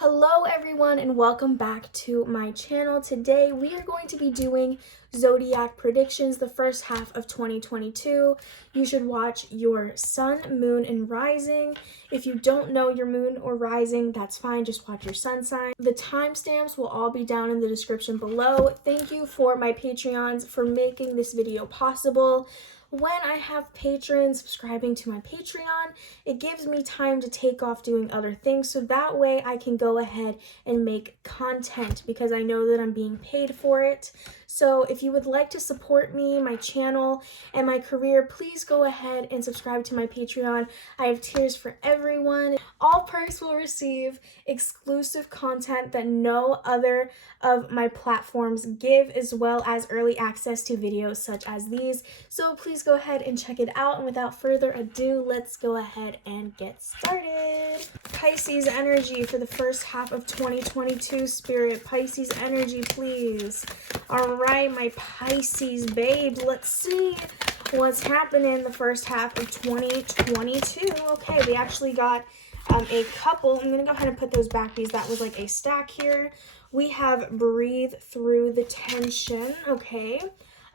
Hello everyone and welcome back to my channel. Today we are going to be doing Zodiac predictions the first half of 2022. You should watch your sun, moon, and rising. If you don't know your moon or rising, that's fine. Just watch your sun sign. The timestamps will all be down in the description below. Thank you for my Patreons for making this video possible. When I have patrons subscribing to my Patreon, it gives me time to take off doing other things, so that way I can go ahead and make content because I know that I'm being paid for it. So if you would like to support me, my channel, and my career, please go ahead and subscribe to my Patreon. I have tiers for everyone. All perks will receive exclusive content that no other of my platforms give, as well as early access to videos such as these. So please go ahead and check it out. And without further ado, let's go ahead and get started. Pisces energy for the first half of 2022, Spirit. Pisces energy, please. All right, my Pisces babes, let's see what's happening the first half of 2022. Okay, we actually got a couple. I'm going to go ahead and put those back because that was like a stack here. We have breathe through the tension. Okay.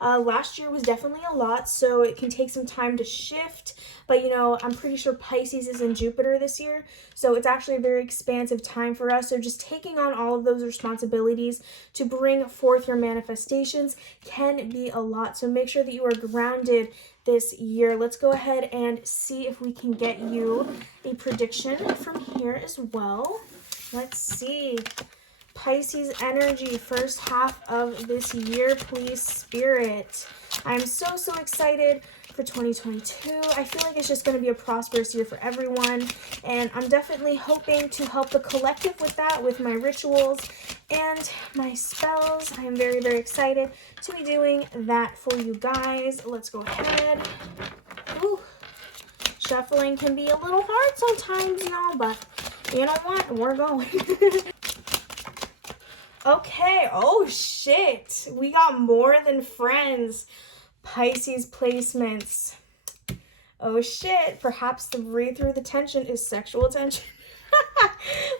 Last year was definitely a lot, so it can take some time to shift, but you know, I'm pretty sure Pisces is in Jupiter this year, so it's actually a very expansive time for us. So just taking on all of those responsibilities to bring forth your manifestations can be a lot, so make sure that you are grounded this year. Let's go ahead and see if we can get you a prediction from here as well. Let's see. Pisces energy, first half of this year, please, Spirit. I'm so excited for 2022. I feel like it's just going to be a prosperous year for everyone, and I'm definitely hoping to help the collective with that, with my rituals and my spells. I am very excited to be doing that for you guys. Let's go ahead. Ooh. Shuffling can be a little hard sometimes, y'all, but you know what? We're going. Okay, oh shit, we got more than friends. Pisces placements. Oh shit, perhaps the breathe through the tension is sexual tension.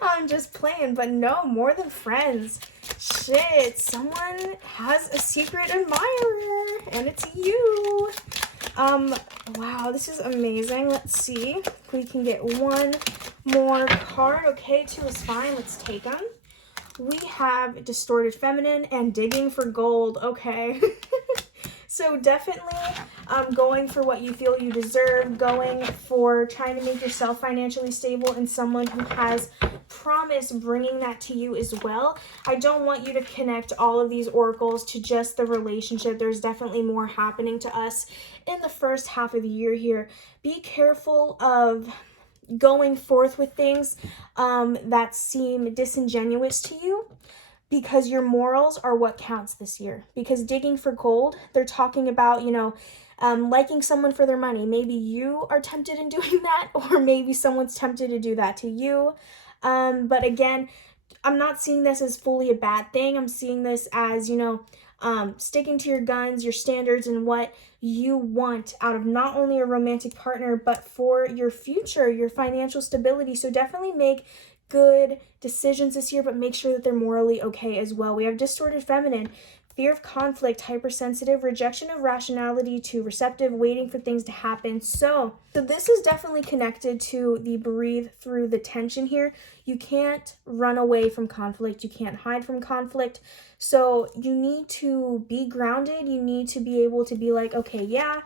I'm just playing, but no, more than friends. Shit, someone has a secret admirer, and it's you. Wow, this is amazing. Let's see if we can get one more card. Okay, two is fine, let's take them. We have distorted feminine and digging for gold. Okay. So definitely going for what you feel you deserve, going for trying to make yourself financially stable, and someone who has promise bringing that to you as well. I don't want you to connect all of these oracles to just the relationship. There's definitely more happening to us in the first half of the year here. Be careful of going forth with things that seem disingenuous to you, because your morals are what counts this year. Because digging for gold, they're talking about, you know, liking someone for their money. Maybe you are tempted in doing that, or maybe someone's tempted to do that to you. But again, I'm not seeing this as fully a bad thing. I'm seeing this as, you know, sticking to your guns, your standards, and what you want out of not only a romantic partner, but for your future, your financial stability. So definitely make good decisions this year, but make sure that they're morally okay as well. We have distorted feminine, fear of conflict, hypersensitive, rejection of rationality to receptive, waiting for things to happen. So this is definitely connected to the breathe through the tension here. You can't run away from conflict. You can't hide from conflict. So you need to be grounded. You need to be able to be like, okay, yeah,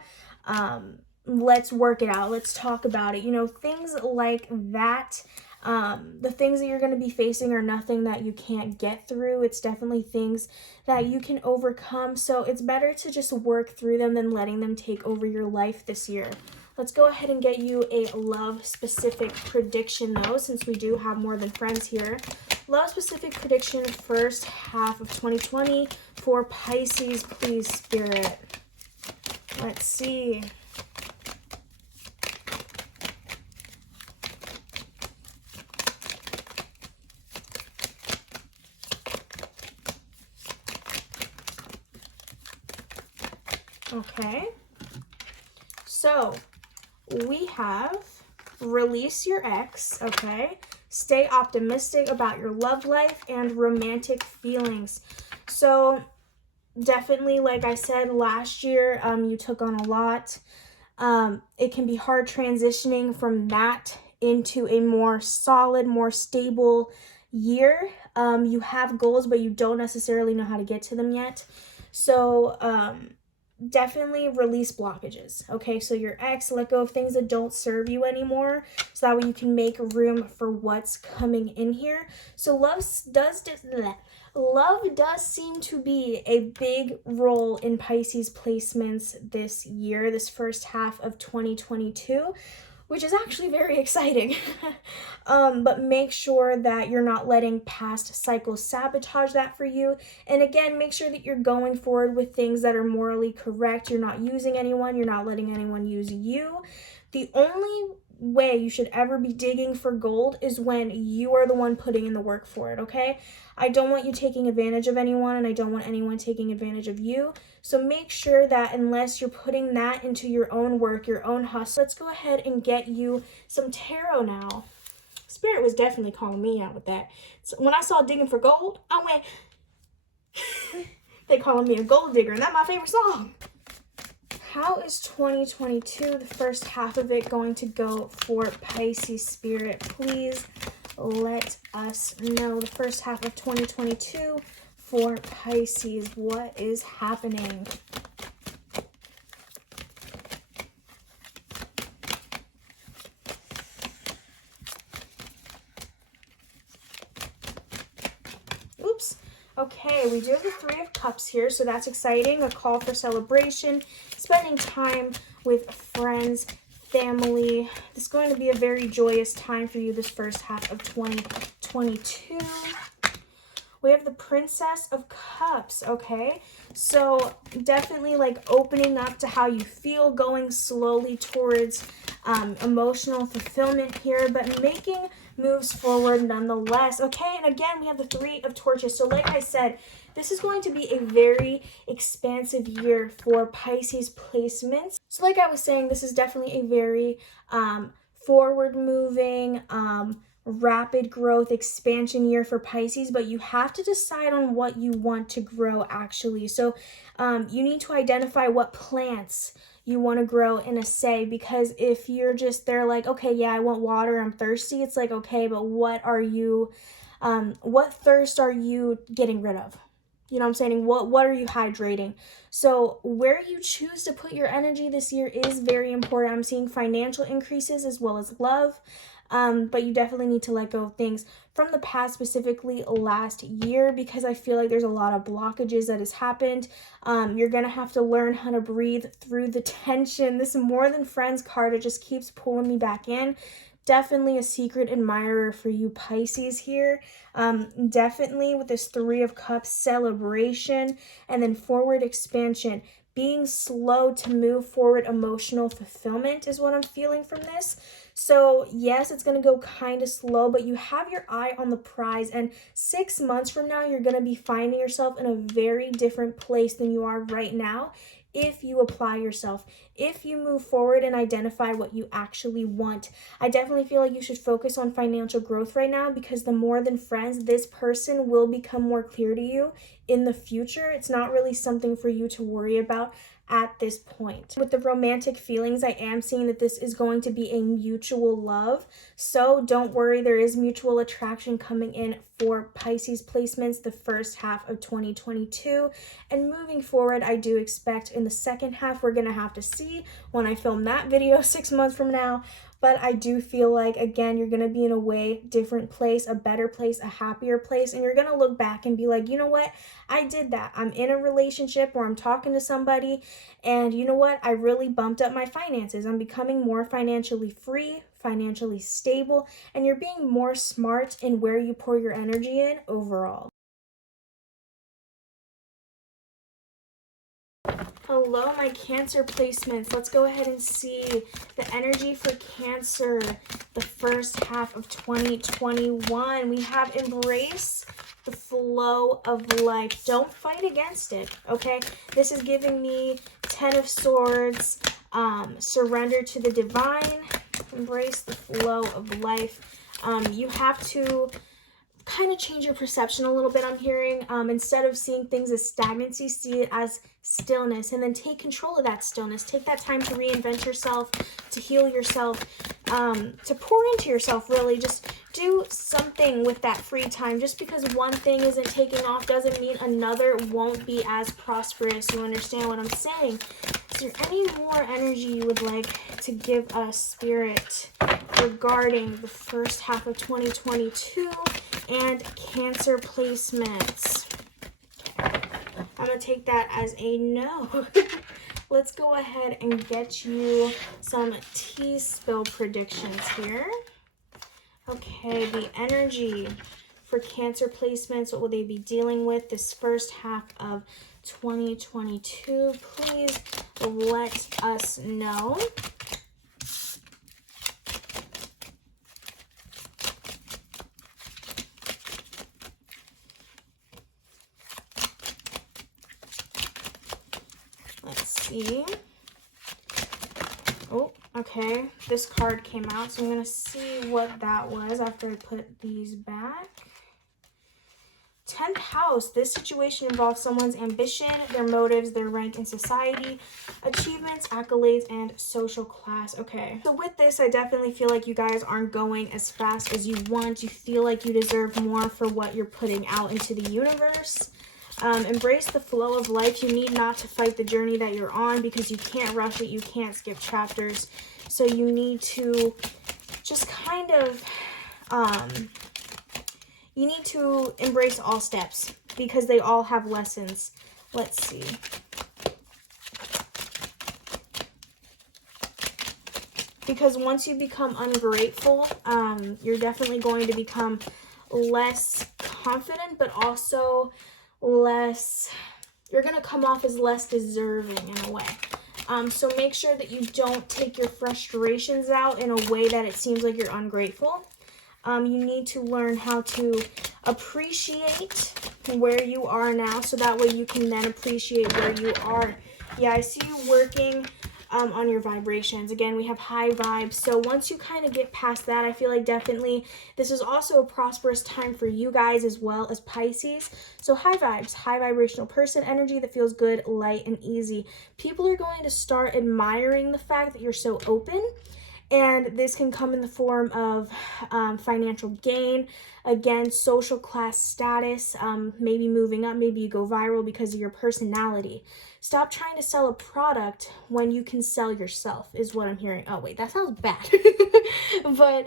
let's work it out. Let's talk about it. You know, things like that. The things that you're going to be facing are nothing that you can't get through. It's definitely things that you can overcome. So it's better to just work through them than letting them take over your life this year. Let's go ahead and get you a love-specific prediction, though, since we do have more than friends here. Love-specific prediction, first half of 2020 for Pisces, please, Spirit. Let's see. Okay, so we have release your ex, okay, Stay optimistic about your love life and romantic feelings. So definitely, like I said, last year, you took on a lot. It can be hard transitioning from that into a more solid, more stable year. You have goals, but you don't necessarily know how to get to them yet. So, definitely release blockages. Okay, so your ex, let go of things that don't serve you anymore, so that way you can make room for what's coming in here. So love does seem to be a big role in Pisces placements this year, this first half of 2022, which is actually very exciting. But make sure that you're not letting past cycles sabotage that for you. And again, make sure that you're going forward with things that are morally correct. You're not using anyone. You're not letting anyone use you. The only way you should ever be digging for gold is when you are the one putting in the work for it, okay? I don't want you taking advantage of anyone, and I don't want anyone taking advantage of you. So make sure that unless you're putting that into your own work, your own hustle, let's go ahead and get you some tarot now. Spirit was definitely calling me out with that. So when I saw digging for gold, I went, they calling me a gold digger, and that's my favorite song. How is 2022, the first half of it, going to go for Pisces Spirit? Please let us know the first half of 2022 for Pisces. What is happening? Oops. Okay, we do have the Three of Cups here, so that's exciting. A call for celebration, spending time with friends, family. This is going to be a very joyous time for you this first half of 2022. We have the Princess of Cups, okay? So definitely like opening up to how you feel, going slowly towards emotional fulfillment here, but making moves forward nonetheless, okay? And again, we have the Three of Torches. So like I said, this is going to be a very expansive year for Pisces placements. So like I was saying, this is definitely a very forward-moving, rapid growth expansion year for Pisces, but you have to decide on what you want to grow actually. So you need to identify what plants you want to grow in a say, because if you're just there like, okay, yeah, I want water, I'm thirsty, it's like, okay, but what thirst are you getting rid of? You know what I'm saying? What are you hydrating? So where you choose to put your energy this year is very important. I'm seeing financial increases as well as love. But you definitely need to let go of things from the past, specifically last year, because I feel like there's a lot of blockages that has happened. You're going to have to learn how to breathe through the tension. This More Than Friends card, it just keeps pulling me back in. Definitely a secret admirer for you Pisces here. Definitely with this Three of Cups, celebration, and then forward expansion. Being slow to move forward, emotional fulfillment is what I'm feeling from this. So yes, it's going to go kind of slow, but you have your eye on the prize, and 6 months from now, you're going to be finding yourself in a very different place than you are right now if you apply yourself, if you move forward and identify what you actually want. I definitely feel like you should focus on financial growth right now, because the More Than Friends, this person will become more clear to you in the future. It's not really something for you to worry about at this point. With the romantic feelings, I am seeing that this is going to be a mutual love. So don't worry, there is mutual attraction coming in for Pisces placements the first half of 2022. And moving forward, I do expect in the second half, we're going to have to see when I film that video 6 months from now. But I do feel like, again, you're going to be in a way different place, a better place, a happier place. And you're going to look back and be like, you know what? I did that. I'm in a relationship where I'm talking to somebody, and you know what? I really bumped up my finances. I'm becoming more financially free, financially stable, and you're being more smart in where you pour your energy in overall. Hello, my Cancer placements. Let's go ahead and see the energy for Cancer the first half of 2021. We have embrace the flow of life. Don't fight against it, okay? This is giving me 10 of Swords, surrender to the divine, embrace the flow of life. You have to kind of change your perception a little bit, I'm hearing. Instead of seeing things as stagnancy, see it as stillness, and then take control of that stillness. Take that time to reinvent yourself, to heal yourself, to pour into yourself, really. Just do something with that free time. Just because one thing isn't taking off doesn't mean another won't be as prosperous. You understand what I'm saying? Is there any more energy you would like to give us, Spirit, regarding the first half of 2022 and Cancer placements? Okay. I'm going to take that as a no. Let's go ahead and get you some tea spill predictions here. Okay, the energy for Cancer placements, what will they be dealing with this first half of 2022? Please let us know. Let's see. Oh, okay. This card came out, so I'm going to see what that was after I put these back. 10th house. This situation involves someone's ambition, their motives, their rank in society, achievements, accolades, and social class. Okay. So with this, I definitely feel like you guys aren't going as fast as you want. You feel like you deserve more for what you're putting out into the universe. Embrace the flow of life. You need not to fight the journey that you're on because you can't rush it. You can't skip chapters. So you need to just kind of, you need to embrace all steps because they all have lessons. Let's see. Because once you become ungrateful, you're definitely going to become less confident, but also less, you're going to come off as less deserving in a way. So make sure that you don't take your frustrations out in a way that it seems like you're ungrateful. You need to learn how to appreciate where you are now, so that way you can then appreciate where you are. Yeah, I see you working on your vibrations. Again, we have high vibes. So once you kind of get past that, I feel like definitely this is also a prosperous time for you guys as well as Pisces. So high vibes, high vibrational person energy that feels good, light, and easy. People are going to start admiring the fact that you're so open. And this can come in the form of financial gain, again, social class status, maybe moving up, maybe you go viral because of your personality. Stop trying to sell a product when you can sell yourself, is what I'm hearing. Oh, wait, that sounds bad. But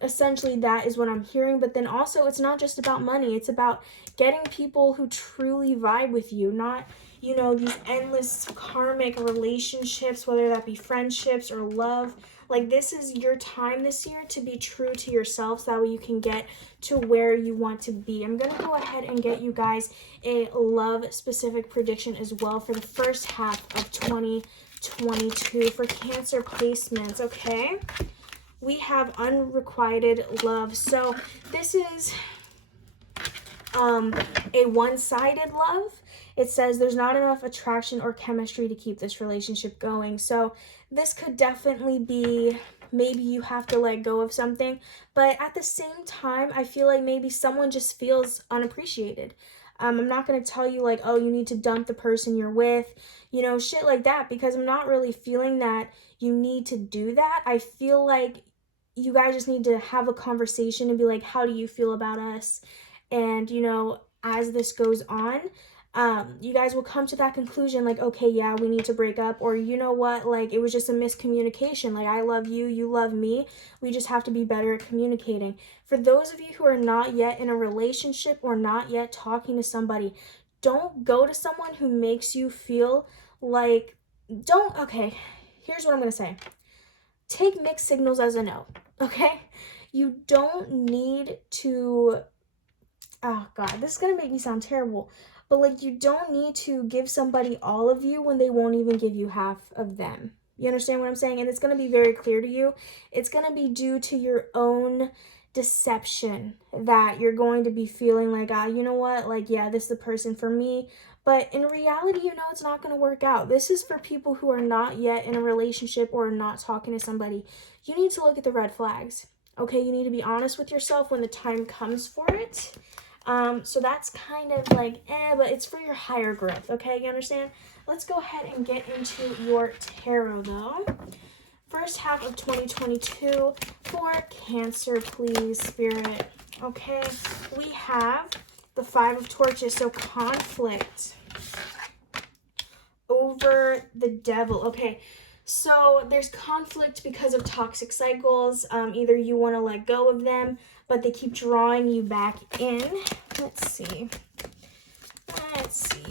essentially that is what I'm hearing. But then also it's not just about money. It's about getting people who truly vibe with you, not, you know, these endless karmic relationships, whether that be friendships or love. Like, this is your time this year to be true to yourself, so that way you can get to where you want to be. I'm going to go ahead and get you guys a love-specific prediction as well for the first half of 2022 for Cancer placements, okay? We have unrequited love. So this is a one-sided love. It says there's not enough attraction or chemistry to keep this relationship going. So this could definitely be, maybe you have to let go of something. But at the same time, I feel like maybe someone just feels unappreciated. I'm not going to tell you like, oh, you need to dump the person you're with, you know, shit like that, because I'm not really feeling that you need to do that. I feel like you guys just need to have a conversation and be like, how do you feel about us? And, you know, as this goes on, you guys will come to that conclusion like, okay, yeah, we need to break up, or you know what, like, it was just a miscommunication. Like, I love you, you love me. We just have to be better at communicating. For those of you who are not yet in a relationship or not yet talking to somebody, don't go to someone who makes you feel like, okay, here's what I'm going to say. Take mixed signals as a no, okay? You don't need to, oh God, this is going to make me sound terrible. But, like, you don't need to give somebody all of you when they won't even give you half of them. You understand what I'm saying? And it's going to be very clear to you. It's going to be due to your own deception that you're going to be feeling like, you know what? Like, yeah, this is the person for me. But in reality, you know, it's not going to work out. This is for people who are not yet in a relationship or not talking to somebody. You need to look at the red flags. Okay, you need to be honest with yourself when the time comes for it. So that's kind of like, but it's for your higher growth, okay? You understand? Let's go ahead and get into your tarot, though. First half of 2022 for Cancer, please, Spirit. Okay, we have the Five of Torches, so conflict over the Devil. Okay, so there's conflict because of toxic cycles. Either you want to let go of them, but they keep drawing you back in. Let's see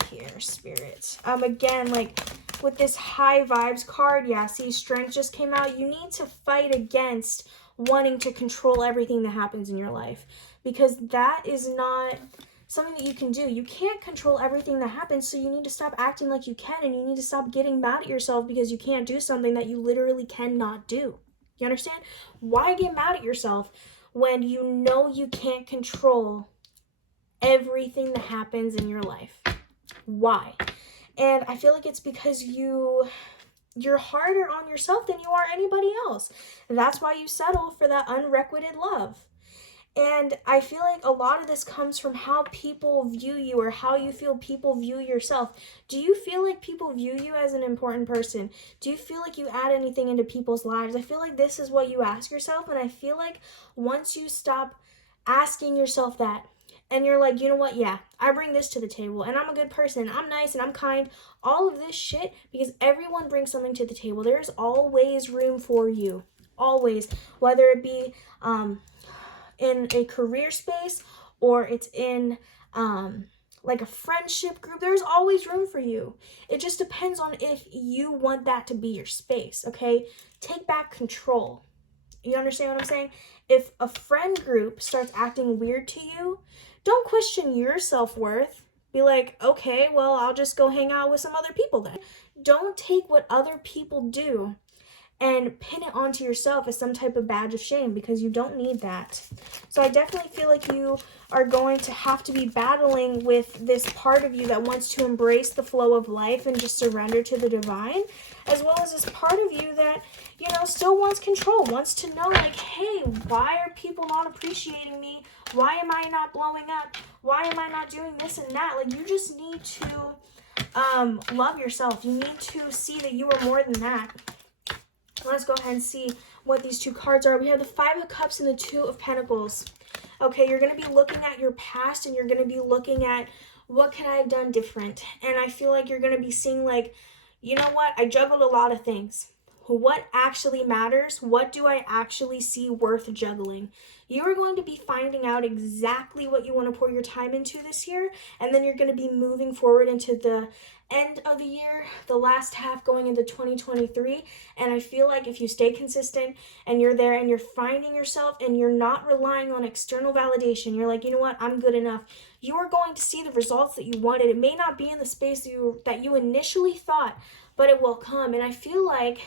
here, Spirit. Again, like with this high vibes card, yeah, see, strength just came out. You need to fight against wanting to control everything that happens in your life, because that is not something that you can do. You can't control everything that happens, so you need to stop acting like you can, and you need to stop getting mad at yourself because you can't do something that you literally cannot do. You understand? Why get mad at yourself when you know you can't control everything that happens in your life? Why? And I feel like it's because you're harder on yourself than you are anybody else. That's why you settle for that unrequited love. And I feel like a lot of this comes from how people view you, or how you feel people view yourself. Do you feel like people view you as an important person? Do you feel like you add anything into people's lives? I feel like this is what you ask yourself. And I feel like once you stop asking yourself that, and you're like, you know what? Yeah, I bring this to the table, and I'm a good person, I'm nice, and I'm kind. All of this shit, because everyone brings something to the table. There's always room for you. Always. Whether it be in a career space, or it's in like a friendship group, there's always room for you. It just depends on if you want that to be your space, okay? Take back control. You understand what I'm saying? If a friend group starts acting weird to you, don't question your self-worth. Be like, okay, well, I'll just go hang out with some other people then. Don't take what other people do and pin it onto yourself as some type of badge of shame, because you don't need that. So I definitely feel like you are going to have to be battling with this part of you that wants to embrace the flow of life and just surrender to the divine, as well as this part of you that, you know, still wants control, wants to know, like, hey, why are people not appreciating me? Why am I not blowing up? Why am I not doing this and that? Like, you just need to love yourself. You need to see that you are more than that. Let's go ahead and see what these two cards are. We have the Five of Cups and the Two of Pentacles. Okay, you're going to be looking at your past, and you're going to be looking at what could I have done different. And I feel like you're going to be seeing, like, you know what? I juggled a lot of things. What actually matters? What do I actually see worth juggling? You are going to be finding out exactly what you want to pour your time into this year, and then you're going to be moving forward into the end of the year, the last half going into 2023. And I feel like if you stay consistent and you're there and you're finding yourself and you're not relying on external validation, you're like, you know what, I'm good enough, you are going to see the results that you wanted. It may not be in the space that you initially thought, but it will come. And I feel like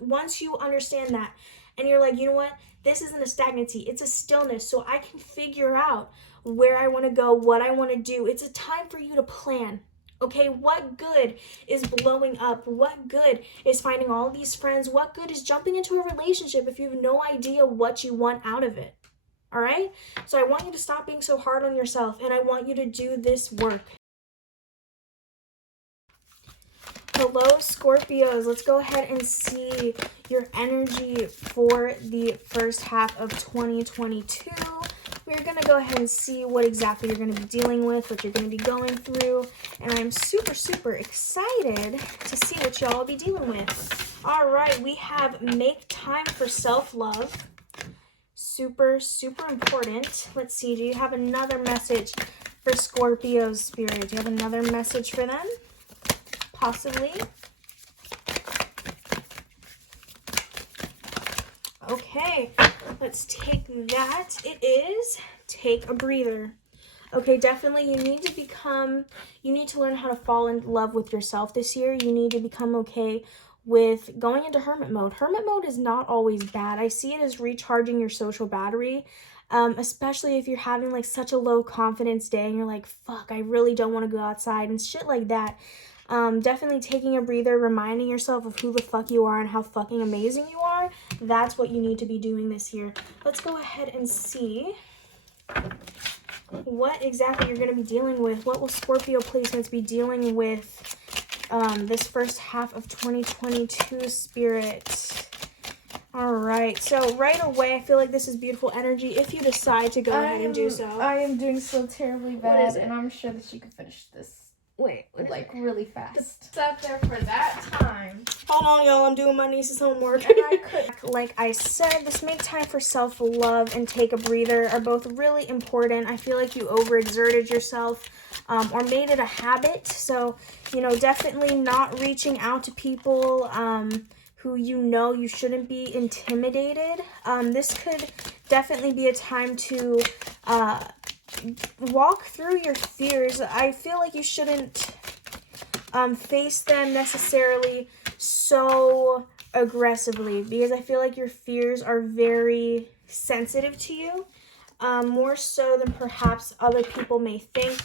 once you understand that, and you're like, you know what, this isn't a stagnancy, it's a stillness, so I can figure out where I want to go, what I want to do. It's a time for you to plan. Okay, what good is blowing up? What good is finding all these friends? What good is jumping into a relationship if you have no idea what you want out of it? All right? So I want you to stop being so hard on yourself, and I want you to do this work. Hello, Scorpios. Let's go ahead and see your energy for the first half of 2022. We're going to go ahead and see what exactly you're going to be dealing with, what you're going to be going through. And I'm super, super excited to see what y'all will be dealing with. All right, we have make time for self-love. Super, super important. Let's see, do you have another message for Scorpio's Spirit? Do you have another message for them? Possibly. Okay, let's take that. It is take a breather. Okay, definitely you need to learn how to fall in love with yourself this year. You need to become okay with going into hermit mode. Hermit mode is not always bad. I see it as recharging your social battery, especially if you're having like such a low confidence day and you're like, fuck, I really don't want to go outside and shit like that. Definitely taking a breather, reminding yourself of who the fuck you are and how fucking amazing you are. That's what you need to be doing this year. Let's go ahead and see what exactly you're going to be dealing with. What will Scorpio placements be dealing with this first half of 2022, Spirit? All right, so right away, I feel like this is beautiful energy if you decide to go ahead and do so. I am doing so terribly bad, and I'm sure that you can finish this. Wait, like really fast. Sat there for that time. Hold on, y'all. I'm doing my niece's homework. And I could, like I said, this make time for self-love and take a breather are both really important. I feel like you overexerted yourself or made it a habit. So, you know, definitely not reaching out to people who you know you shouldn't be intimidated. This could definitely be a time to walk through your fears. I feel like you shouldn't face them necessarily so aggressively, because I feel like your fears are very sensitive to you, more so than perhaps other people may think.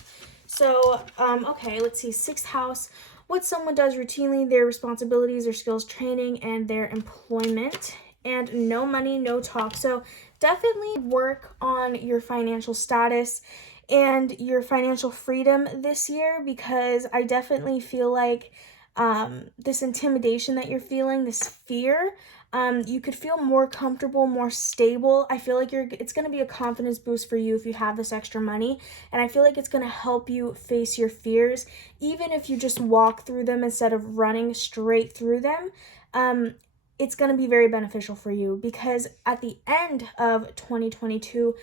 So, okay, let's see. 6th house, what someone does routinely, their responsibilities, their skills, training, and their employment. And no money, no talk. So definitely work on your financial status and your financial freedom this year, because I definitely feel like this intimidation that you're feeling, this fear, you could feel more comfortable, more stable. I feel like it's going to be a confidence boost for you if you have this extra money, and I feel like it's going to help you face your fears, even if you just walk through them instead of running straight through them. It's going to be very beneficial for you, because at the end of 2022,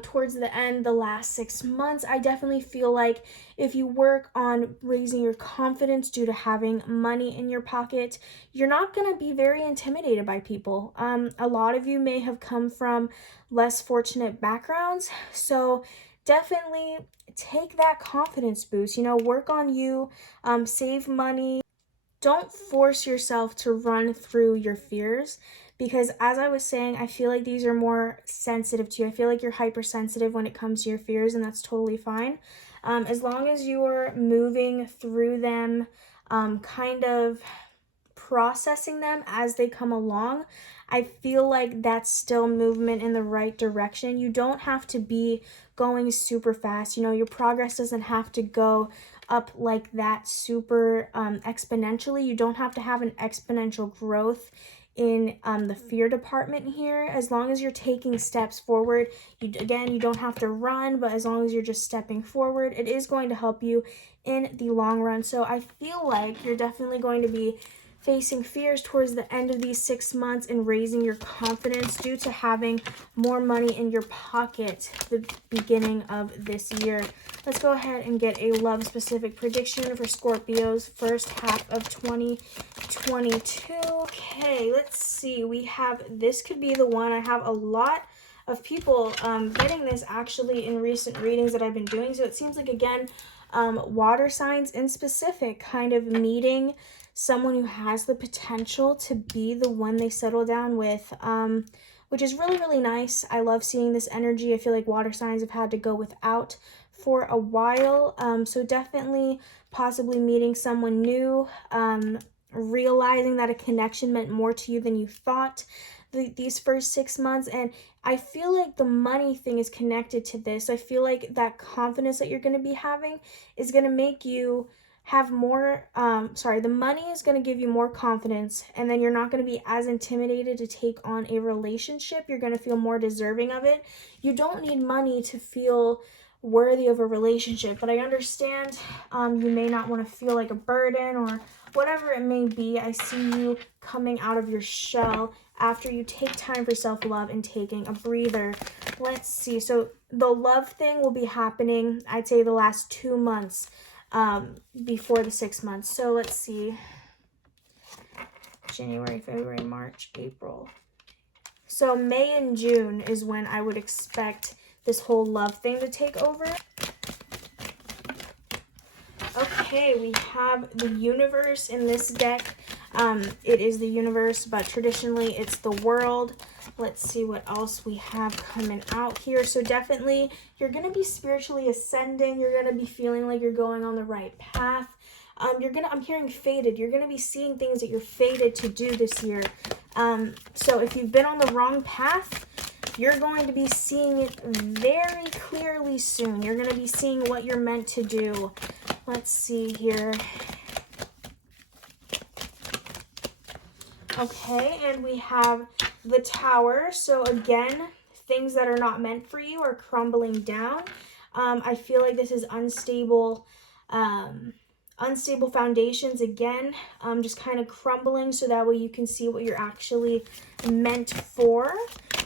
towards the end, the last 6 months, I definitely feel like if you work on raising your confidence due to having money in your pocket, you're not going to be very intimidated by people. A lot of you may have come from less fortunate backgrounds, so definitely take that confidence boost, you know, work on you, save money. Don't force yourself to run through your fears, because as I was saying, I feel like these are more sensitive to you. I feel like you're hypersensitive when it comes to your fears, and that's totally fine. As long as you're moving through them, kind of processing them as they come along, I feel like that's still movement in the right direction. You don't have to be going super fast. You know, your progress doesn't have to go up like that super exponentially. You don't have to have an exponential growth in the fear department here. As long as you're taking steps forward, you don't have to run, but as long as you're just stepping forward, it is going to help you in the long run. So I feel like you're definitely going to be facing fears towards the end of these 6 months and raising your confidence due to having more money in your pocket the beginning of this year. Let's go ahead and get a love specific prediction for Scorpio's first half of 2022. Okay, let's see. We have, this could be the one. I have a lot of people getting this actually in recent readings that I've been doing. So it seems like, again, water signs in specific kind of meeting someone who has the potential to be the one they settle down with, which is really, really nice. I love seeing this energy. I feel like water signs have had to go without for a while. So definitely possibly meeting someone new, realizing that a connection meant more to you than you thought these first 6 months. And I feel like the money thing is connected to this. I feel like that confidence that you're going to be having is going to make you have more, the money is going to give you more confidence, and then you're not going to be as intimidated to take on a relationship. You're going to feel more deserving of it. You don't need money to feel worthy of a relationship, but I understand you may not want to feel like a burden or whatever it may be. I see you coming out of your shell after you take time for self-love and taking a breather. Let's see. So the love thing will be happening, I'd say, the last 2 months before the 6 months. So let's see. January, February, March, April. So May and June is when I would expect this whole love thing to take over. Okay, we have the universe in this deck. It is the universe, but traditionally it's the world. Let's see what else we have coming out here. So definitely you're going to be spiritually ascending. You're going to be feeling like you're going on the right path. I'm hearing fated. You're gonna be seeing things that you're fated to do this year. So if you've been on the wrong path, you're going to be seeing it very clearly soon. You're gonna be seeing what you're meant to do. Let's see here. Okay, and we have the Tower. So again, things that are not meant for you are crumbling down. I feel like this is unstable foundations again, just kind of crumbling so that way you can see what you're actually meant for.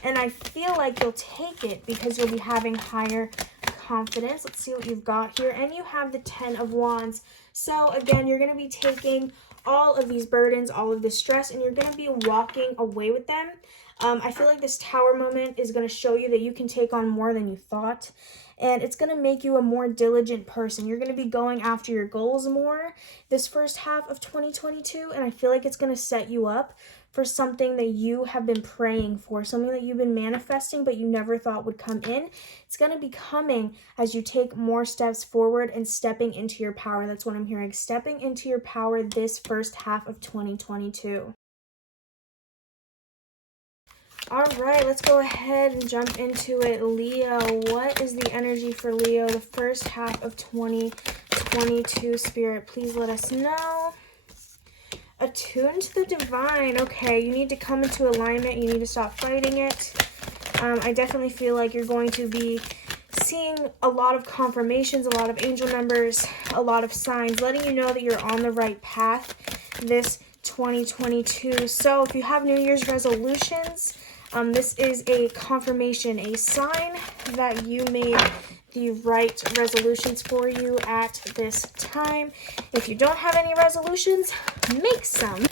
And I feel like you'll take it because you'll be having higher confidence. Let's see what you've got here. And you have the 10 of Wands. So again, you're going to be taking all of these burdens, all of this stress, and you're going to be walking away with them. I feel like this Tower moment is going to show you that you can take on more than you thought. And it's going to make you a more diligent person. You're going to be going after your goals more this first half of 2022. And I feel like it's going to set you up for something that you have been praying for, something that you've been manifesting but you never thought would come in. It's going to be coming as you take more steps forward and stepping into your power. That's what I'm hearing. Stepping into your power this first half of 2022. All right, let's go ahead and jump into it. Leo, what is the energy for Leo the first half of 2022? Spirit, please let us know. Attuned to the divine. Okay, you need to come into alignment. You need to stop fighting it. I definitely feel like you're going to be seeing a lot of confirmations, a lot of angel numbers, a lot of signs, letting you know that you're on the right path this 2022. So if you have New Year's resolutions, this is a confirmation, a sign that you made the right resolutions for you at this time. If you don't have any resolutions, make some.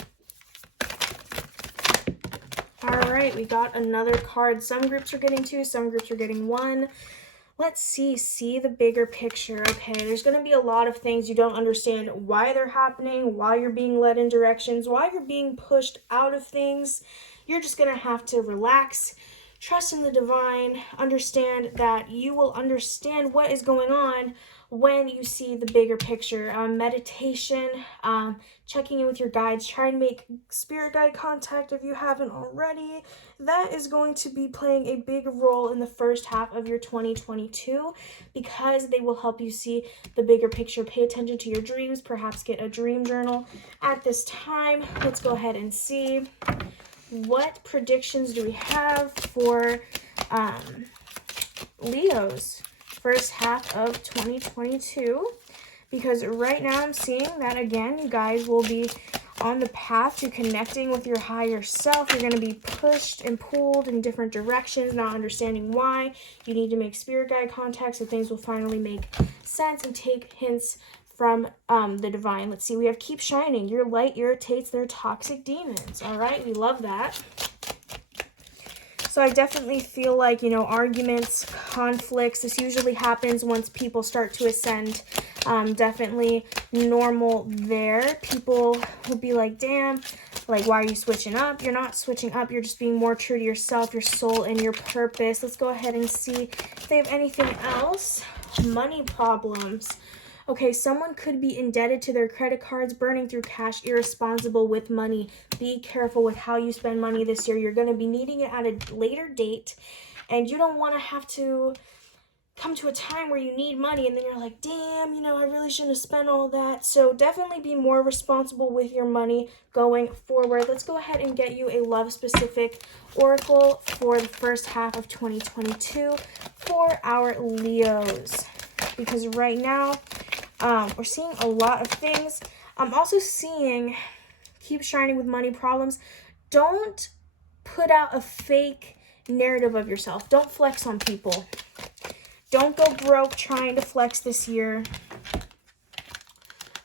All right, we got another card. Some groups are getting 2, some groups are getting 1. Let's see the bigger picture. Okay, there's going to be a lot of things you don't understand why they're happening, why you're being led in directions, why you're being pushed out of things. You're just going to have to relax, trust in the divine, understand that you will understand what is going on when you see the bigger picture. Meditation, checking in with your guides, try and make spirit guide contact if you haven't already. That is going to be playing a big role in the first half of your 2022 because they will help you see the bigger picture. Pay attention to your dreams, perhaps get a dream journal at this time. Let's go ahead and see. What predictions do we have for Leo's first half of 2022? Because right now I'm seeing that, again, you guys will be on the path to connecting with your higher self. You're going to be pushed and pulled in different directions, not understanding why. You need to make spirit guide contact so things will finally make sense and take hints from the divine. Let's see, we have keep shining. Your light irritates their toxic demons. All right, we love that. So I definitely feel like, arguments, conflicts, this usually happens once people start to ascend. Definitely normal there. People will be like, damn, like, why are you switching up? You're not switching up. You're just being more true to yourself, your soul, and your purpose. Let's go ahead and see if they have anything else. Money problems. Okay, someone could be indebted to their credit cards, burning through cash, irresponsible with money. Be careful with how you spend money this year. You're going to be needing it at a later date, and you don't want to have to come to a time where you need money, and then you're like, damn, I really shouldn't have spent all that. So definitely be more responsible with your money going forward. Let's go ahead and get you a love-specific oracle for the first half of 2022 for our Leos. Because right now, we're seeing a lot of things. I'm also seeing keep shining with money problems. Don't put out a fake narrative of yourself. Don't flex on people. Don't go broke trying to flex this year.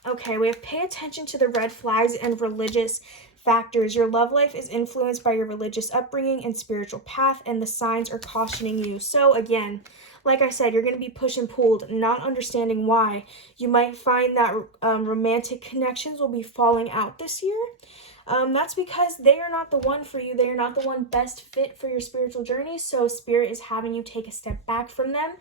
Okay, we have pay attention to the red flags and religious factors. Your love life is influenced by your religious upbringing and spiritual path, and the signs are cautioning you. So again, like I said, you're going to be pushed and pulled, not understanding why. You might find that romantic connections will be falling out this year. That's because they are not the one for you. They are not the one best fit for your spiritual journey. So Spirit is having you take a step back from them.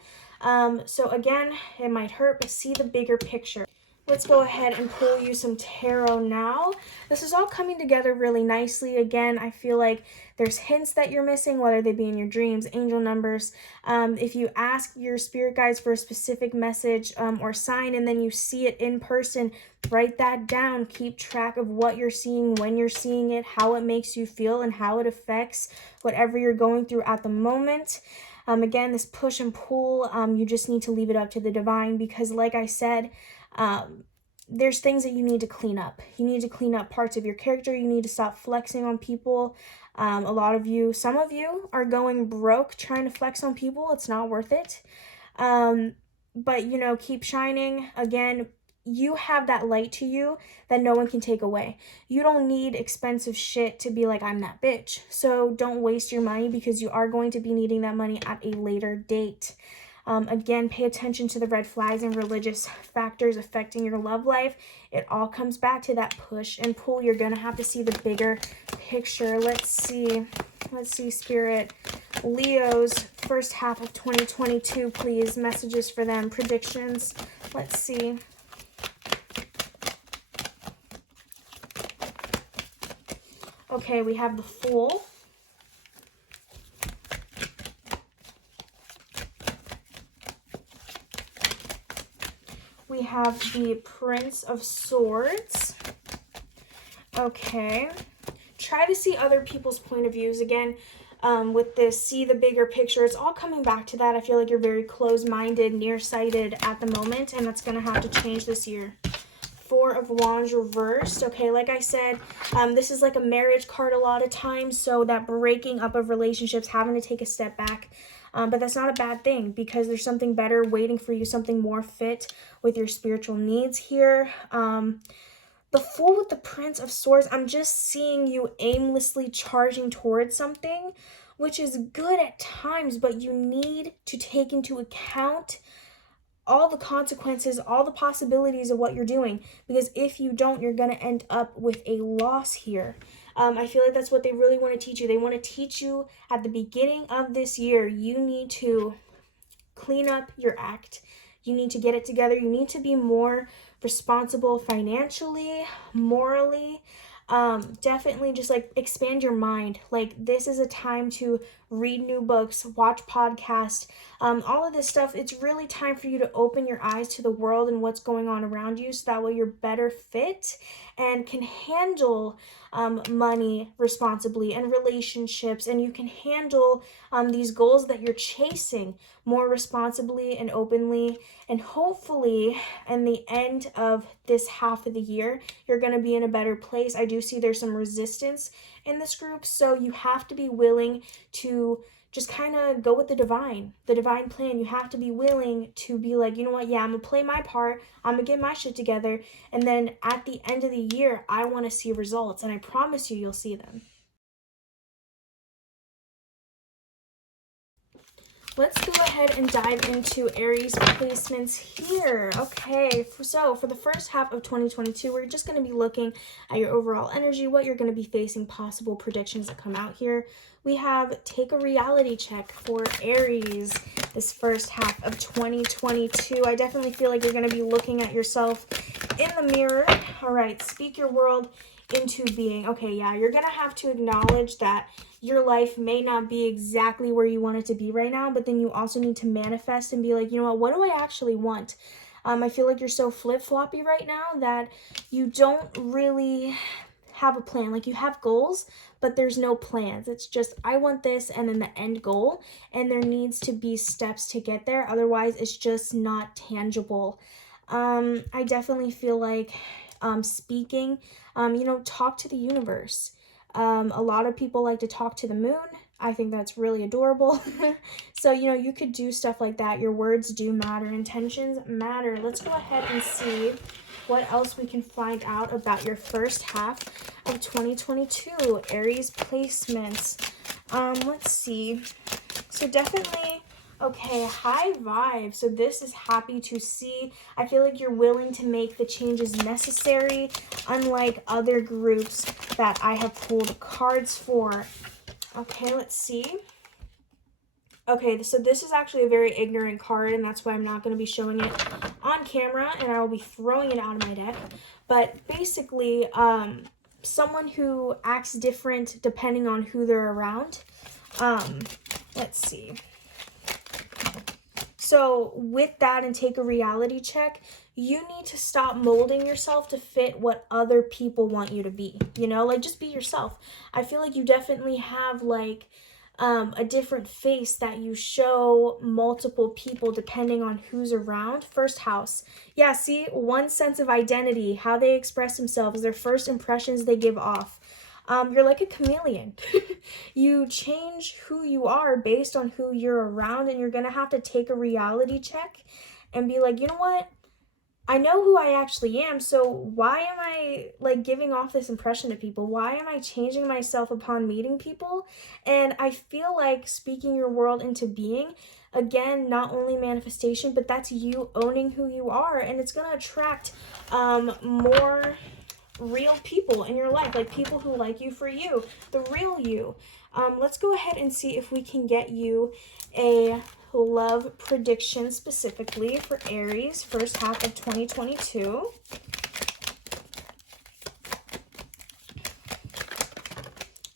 So again, it might hurt, but see the bigger picture. Let's go ahead and pull you some tarot now. This is all coming together really nicely. Again, I feel like there's hints that you're missing, whether they be in your dreams, angel numbers. If you ask your spirit guides for a specific message or sign and then you see it in person, write that down. Keep track of what you're seeing, when you're seeing it, how it makes you feel, and how it affects whatever you're going through at the moment. Again, this push and pull, you just need to leave it up to the divine because like I said, there's things that you need to clean up. You need to clean up parts of your character. You need to stop flexing on people. A lot of you, some of you are going broke trying to flex on people. It's not worth it. But, you know, keep shining. Again, you have that light to you that no one can take away. You don't need expensive shit to be like, I'm that bitch. So don't waste your money because you are going to be needing that money at a later date. Again, pay attention to the red flags and religious factors affecting your love life. It all comes back to that push and pull. You're going to have to see the bigger picture. Let's see, Spirit. Leo's first half of 2022, please. Messages for them, predictions. Let's see. Okay, we have the Fool. We have the Prince of Swords. Okay. Try to see other people's point of views. Again, with this, see the bigger picture. It's all coming back to that. I feel like you're very closed-minded, nearsighted at the moment, and that's going to have to change this year. Four of Wands reversed. Okay, like I said, this is like a marriage card a lot of times, so that breaking up of relationships, having to take a step back. But that's not a bad thing because there's something better waiting for you, something more fit with your spiritual needs here. The Fool with the Prince of Swords, I'm just seeing you aimlessly charging towards something, which is good at times, but you need to take into account all the consequences, all the possibilities of what you're doing, because if you don't, you're going to end up with a loss here. I feel like that's what they really want to teach you. They want to teach you at the beginning of this year, you need to clean up your act. You need to get it together. You need to be more responsible financially, morally. Definitely just like expand your mind. Like this is a time to read new books, watch podcasts, all of this stuff. It's really time for you to open your eyes to the world and what's going on around you, so that way you're better fit and can handle money responsibly and relationships, and you can handle these goals that you're chasing more responsibly and openly. And hopefully in the end of this half of the year, you're going to be in a better place. I do see there's some resistance in this group, so you have to be willing to just kind of go with the divine plan. You have to be willing to be like, you know what, yeah, I'm gonna play my part, I'm gonna get my shit together, and then at the end of the year, I want to see results, and I promise you, you'll see them. Let's go ahead and dive into Aries placements here. Okay, so for the first half of 2022, we're just going to be looking at your overall energy, what you're going to be facing, possible predictions that come out here. We have take a reality check for Aries this first half of 2022. I definitely feel like you're going to be looking at yourself in the mirror. All right, speak your world into being. Okay, yeah, you're going to have to acknowledge that your life may not be exactly where you want it to be right now, but then you also need to manifest and be like, you know what do I actually want? I feel like you're so flip-floppy right now that you don't really have a plan. Like you have goals, but there's no plans. It's just, I want this, and then the end goal, and there needs to be steps to get there. Otherwise, it's just not tangible. I definitely feel like speaking, talk to the universe. A lot of people like to talk to the moon. I think that's really adorable. So, you could do stuff like that. Your words do matter. Intentions matter. Let's go ahead and see what else we can find out about your first half of 2022. Aries placements. Let's see. So definitely, okay, high vibe. So this is happy to see. I feel like you're willing to make the changes necessary, unlike other groups that I have pulled cards for. Okay, let's see. Okay, so this is actually a very ignorant card, and that's why I'm not going to be showing it on camera, and I will be throwing it out of my deck. But basically, someone who acts different depending on who they're around. Let's see. So with that, and take a reality check, you need to stop molding yourself to fit what other people want you to be. You know, like, just be yourself. I feel like you definitely have, like, a different face that you show multiple people depending on who's around. First house. Yeah, see, one sense of identity, how they express themselves, their first impressions they give off. You're like a chameleon. You change who you are based on who you're around, and you're gonna have to take a reality check and be like, you know what? I know who I actually am, so why am I, like, giving off this impression to people? Why am I changing myself upon meeting people? And I feel like speaking your world into being, again, not only manifestation, but that's you owning who you are, and it's going to attract more real people in your life, like people who like you for you, the real you. Let's go ahead and see if we can get you a love prediction specifically for Aries, first half of 2022.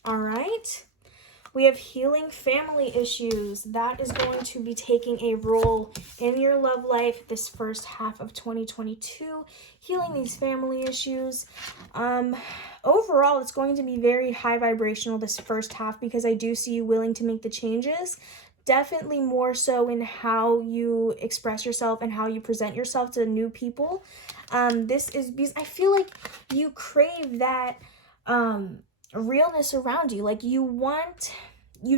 All right. We have healing family issues. That is going to be taking a role in your love life this first half of 2022. Healing these family issues. Overall, it's going to be very high vibrational this first half because I do see you willing to make the changes. Definitely more so in how you express yourself and how you present yourself to new people. This is because I feel like you crave that realness around you. Like, you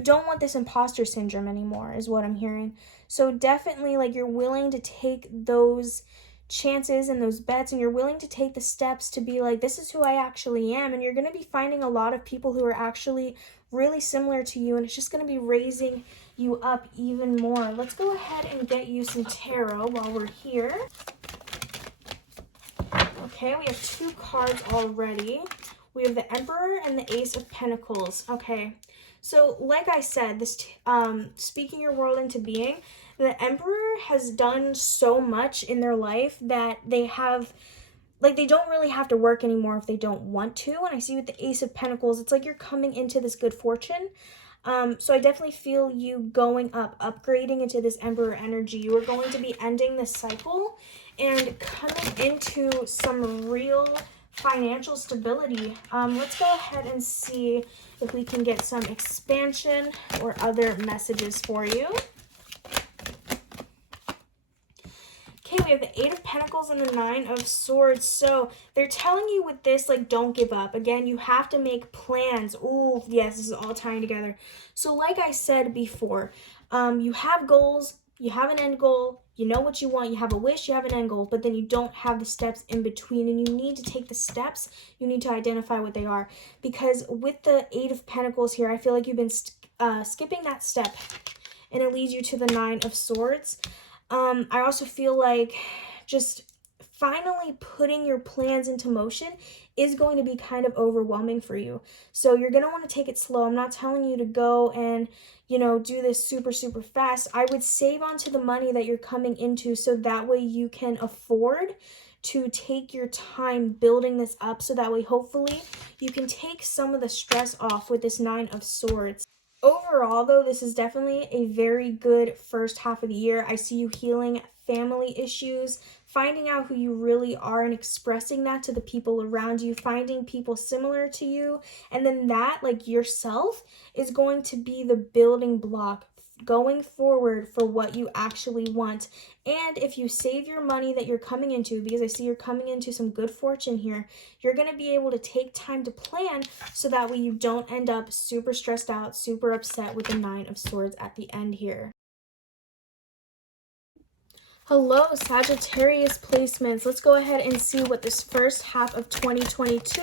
don't want this imposter syndrome anymore, is what I'm hearing. So definitely, like, you're willing to take those chances and those bets, and you're willing to take the steps to be like, this is who I actually am. And you're going to be finding a lot of people who are actually really similar to you, and it's just going to be raising you up even more. Let's go ahead and get you some tarot while we're here. Okay, we have 2 cards already. We have the Emperor and the Ace of Pentacles. Okay, so like I said, this speaking your world into being, the Emperor has done so much in their life that they have, like, they don't really have to work anymore if they don't want to. And I see with the Ace of Pentacles, it's like you're coming into this good fortune. So I definitely feel you going up, upgrading into this Emperor energy. You are going to be ending this cycle and coming into some real financial stability. Let's go ahead and see if we can get some expansion or other messages for you. Okay, we have the 8 of Pentacles and the 9 of Swords. So they're telling you with this, like, don't give up. Again, you have to make plans. Ooh, yes, this is all tying together. So like I said before, you have goals, you have an end goal, you know what you want, you have a wish, you have an end goal, but then you don't have the steps in between, and you need to take the steps. You need to identify what they are, because with the 8 of Pentacles here, I feel like you've been skipping that step, and it leads you to the 9 of Swords. I also feel like just finally putting your plans into motion is going to be kind of overwhelming for you. So you're going to want to take it slow. I'm not telling you to go and, you know, do this super, super fast. I would save onto the money that you're coming into, so that way you can afford to take your time building this up, so that way hopefully you can take some of the stress off with this 9 of Swords. Overall, though, this is definitely a very good first half of the year. I see you healing family issues, finding out who you really are and expressing that to the people around you, finding people similar to you, and then that, like yourself, is going to be the building block going forward for what you actually want. And if you save your money that you're coming into, because I see you're coming into some good fortune here, you're going to be able to take time to plan, so that way you don't end up super stressed out, super upset with the 9 of Swords at the end here. Hello, Sagittarius placements. Let's go ahead and see what this first half of 2022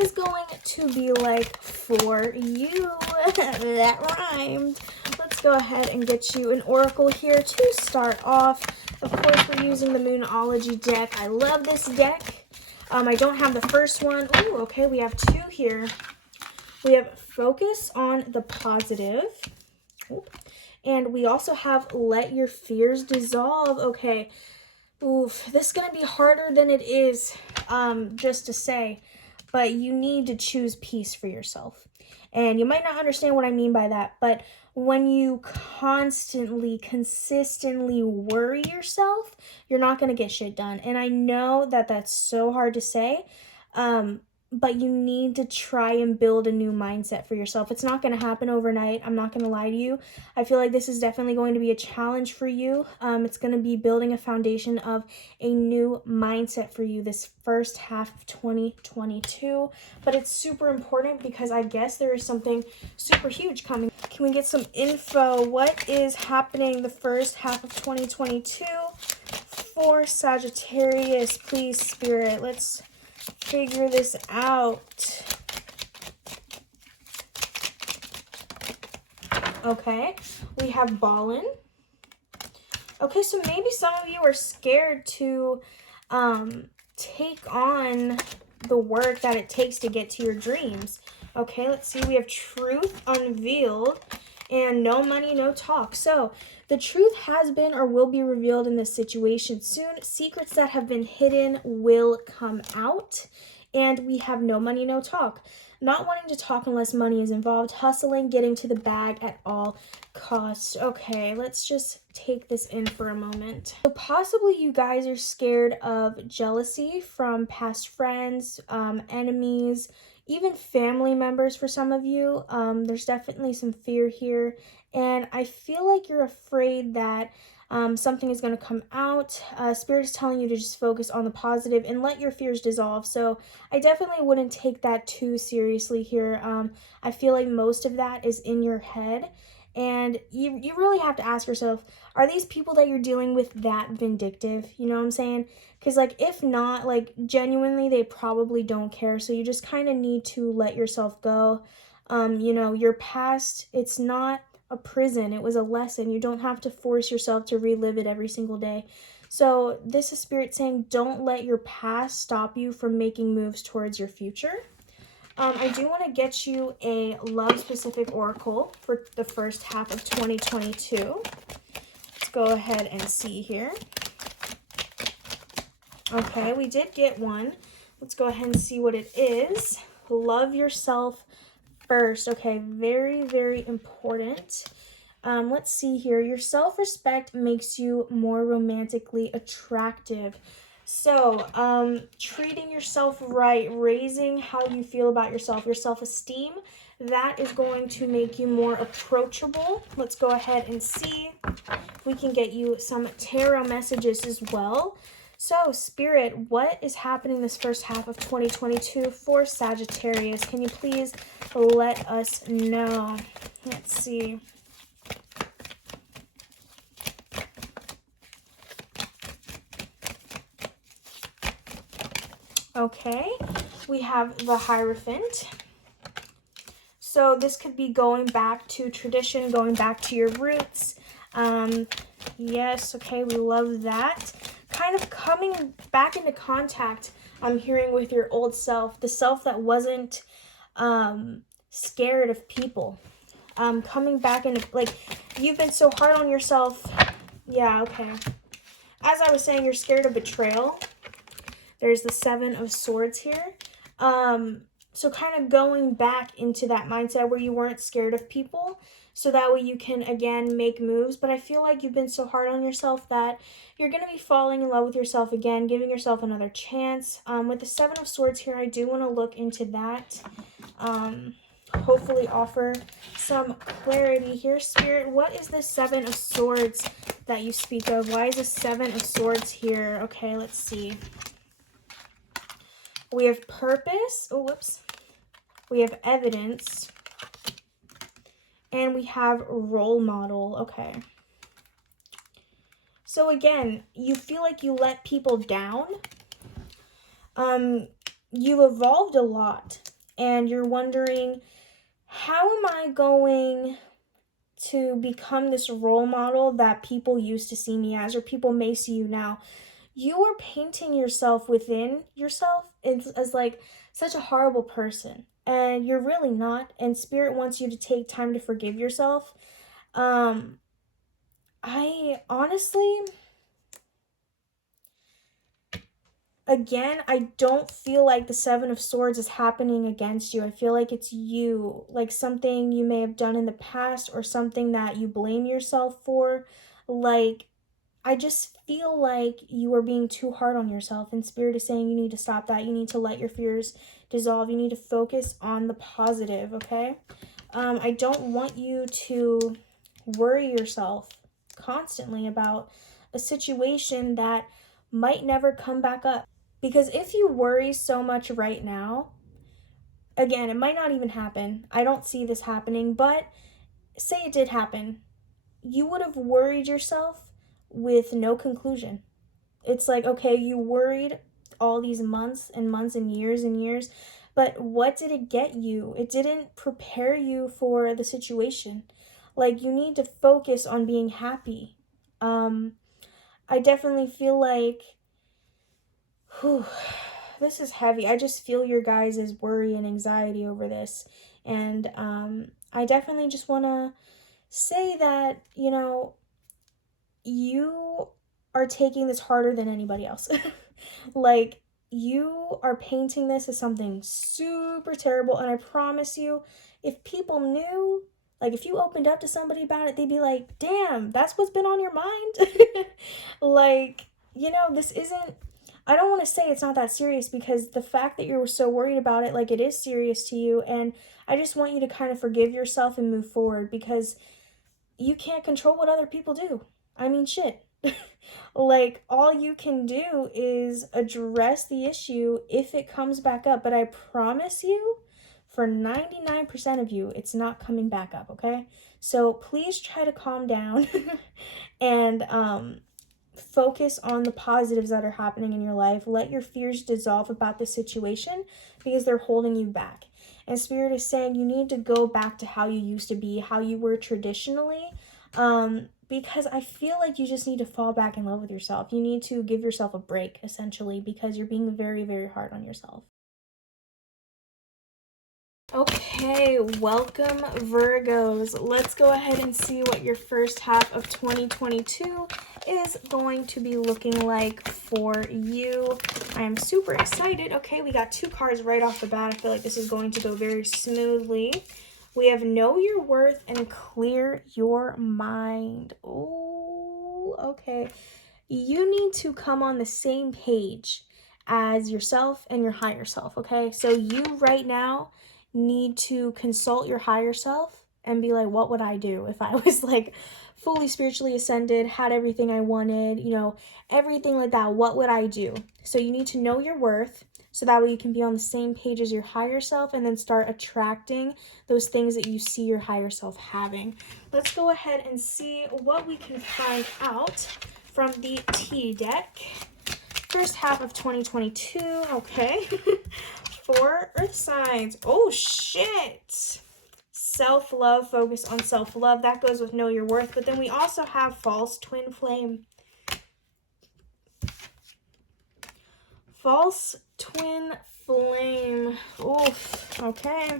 is going to be like for you. That rhymed. Let's go ahead and get you an oracle here to start off. Of course, we're using the Moonology deck. I love this deck. I don't have the first one. Ooh, okay, we have 2 here. We have Focus on the Positive. Oop. And we also have let your fears dissolve. Okay. Oof, this is going to be harder than it is just to say, but you need to choose peace for yourself. And you might not understand what I mean by that, but when you constantly, consistently worry yourself, you're not going to get shit done. And I know that that's so hard to say, but you need to try and build a new mindset for yourself. It's not going to happen overnight. I'm not going to lie to you. I feel like this is definitely going to be a challenge for you. It's going to be building a foundation of a new mindset for you this first half of 2022. But it's super important because I guess there is something super huge coming. Can we get some info? What is happening the first half of 2022 for Sagittarius? Please, Spirit, let's figure this out. Okay, we have Ballin. Okay, so maybe some of you are scared to take on the work that it takes to get to your dreams. Okay, let's see. We have Truth Unveiled and No Money, No Talk. So the truth has been or will be revealed in this situation soon. Secrets that have been hidden will come out. And we have No Money, No Talk. Not wanting to talk unless money is involved. Hustling, getting to the bag at all costs. Okay, let's just take this in for a moment. So possibly you guys are scared of jealousy from past friends, enemies, even family members for some of you. There's definitely some fear here. And I feel like you're afraid that something is going to come out. Spirit is telling you to just focus on the positive and let your fears dissolve. So I definitely wouldn't take that too seriously here. I feel like most of that is in your head. And you really have to ask yourself, are these people that you're dealing with that vindictive? You know what I'm saying? Because, like, if not, like, genuinely, they probably don't care. So you just kind of need to let yourself go. You know, your past, it's not a prison. It was a lesson. You don't have to force yourself to relive it every single day. So this is Spirit saying, don't let your past stop you from making moves towards your future. I do want to get you a love-specific oracle for the first half of 2022. Let's go ahead and see here. Okay, we did get one. Let's go ahead and see what it is. Love yourself first. Okay, very, very important. Let's see here. Your self-respect makes you more romantically attractive. So, treating yourself right, raising how you feel about yourself, your self-esteem, that is going to make you more approachable. Let's go ahead and see if we can get you some tarot messages as well. So, Spirit, what is happening this first half of 2022 for Sagittarius? Can you please let us know? Let's see. Okay, we have the Hierophant. So this could be going back to tradition, going back to your roots. Yes, okay, we love that. Kind of coming back into contact, I'm hearing, with your old self, the self that wasn't scared of people. Coming back into, like, you've been so hard on yourself. Yeah, okay. As I was saying, you're scared of betrayal. There's the Seven of Swords here. So kind of going back into that mindset where you weren't scared of people, so that way you can, again, make moves. But I feel like you've been so hard on yourself that you're going to be falling in love with yourself again, giving yourself another chance. With the Seven of Swords here, I do want to look into that. Hopefully offer some clarity here. Spirit, what is the Seven of Swords that you speak of? Why is the Seven of Swords here? Okay, let's see. We have purpose. Oh, whoops. We have evidence. And we have role model. Okay. So again, you feel like you let people down. You've evolved a lot. And you're wondering, how am I going to become this role model that people used to see me as, or people may see you now? You are painting yourself within yourself as like such a horrible person, and you're really not. And Spirit wants you to take time to forgive yourself. I honestly, again, I don't feel like the Seven of Swords is happening against you. I feel like it's you, like something you may have done in the past or something that you blame yourself for. Like, I just feel like you are being too hard on yourself, and Spirit is saying you need to stop that. You need to let your fears dissolve. You need to focus on the positive, okay? I don't want you to worry yourself constantly about a situation that might never come back up. Because if you worry so much right now, again, it might not even happen. I don't see this happening, but say it did happen, you would have worried yourself with no conclusion. It's like, okay, you worried all these months and years, but what did it get you? It didn't prepare you for the situation. Like, you need to focus on being happy. I definitely feel like, whew, this is heavy. I just feel your guys' worry and anxiety over this. And I definitely just want to say that, you know, you are taking this harder than anybody else. Like, you are painting this as something super terrible, and I promise you, if people knew, like, if you opened up to somebody about it, they'd be like, damn, that's what's been on your mind. Like, you know, this isn't, I don't want to say it's not that serious, because the fact that you're so worried about it, like, it is serious to you, and I just want you to kind of forgive yourself and move forward, because you can't control what other people do. I mean, shit. Like, all you can do is address the issue if it comes back up. But I promise you, for 99% of you, it's not coming back up, okay? So please try to calm down and focus on the positives that are happening in your life. Let your fears dissolve about the situation, because they're holding you back. And Spirit is saying you need to go back to how you used to be, how you were traditionally. Because I feel like you just need to fall back in love with yourself. You need to give yourself a break, essentially, because you're being very, very hard on yourself. Okay, welcome Virgos. Let's go ahead and see what your first half of 2022 is going to be looking like for you. I am super excited. Okay, we got 2 cards right off the bat. I feel like this is going to go very smoothly. We have Know Your Worth and Clear Your Mind. Oh, okay. You need to come on the same page as yourself and your higher self, okay? So you right now need to consult your higher self and be like, what would I do if I was like fully spiritually ascended, had everything I wanted, you know, everything like that? What would I do? So you need to know your worth, so that way you can be on the same page as your higher self and then start attracting those things that you see your higher self having. Let's go ahead and see what we can find out from the T deck. First half of 2022, okay. 4 earth signs. Oh, shit. Self-love, focus on self-love. That goes with Know Your Worth. But then we also have false twin flame. False twin flame. Oof, okay.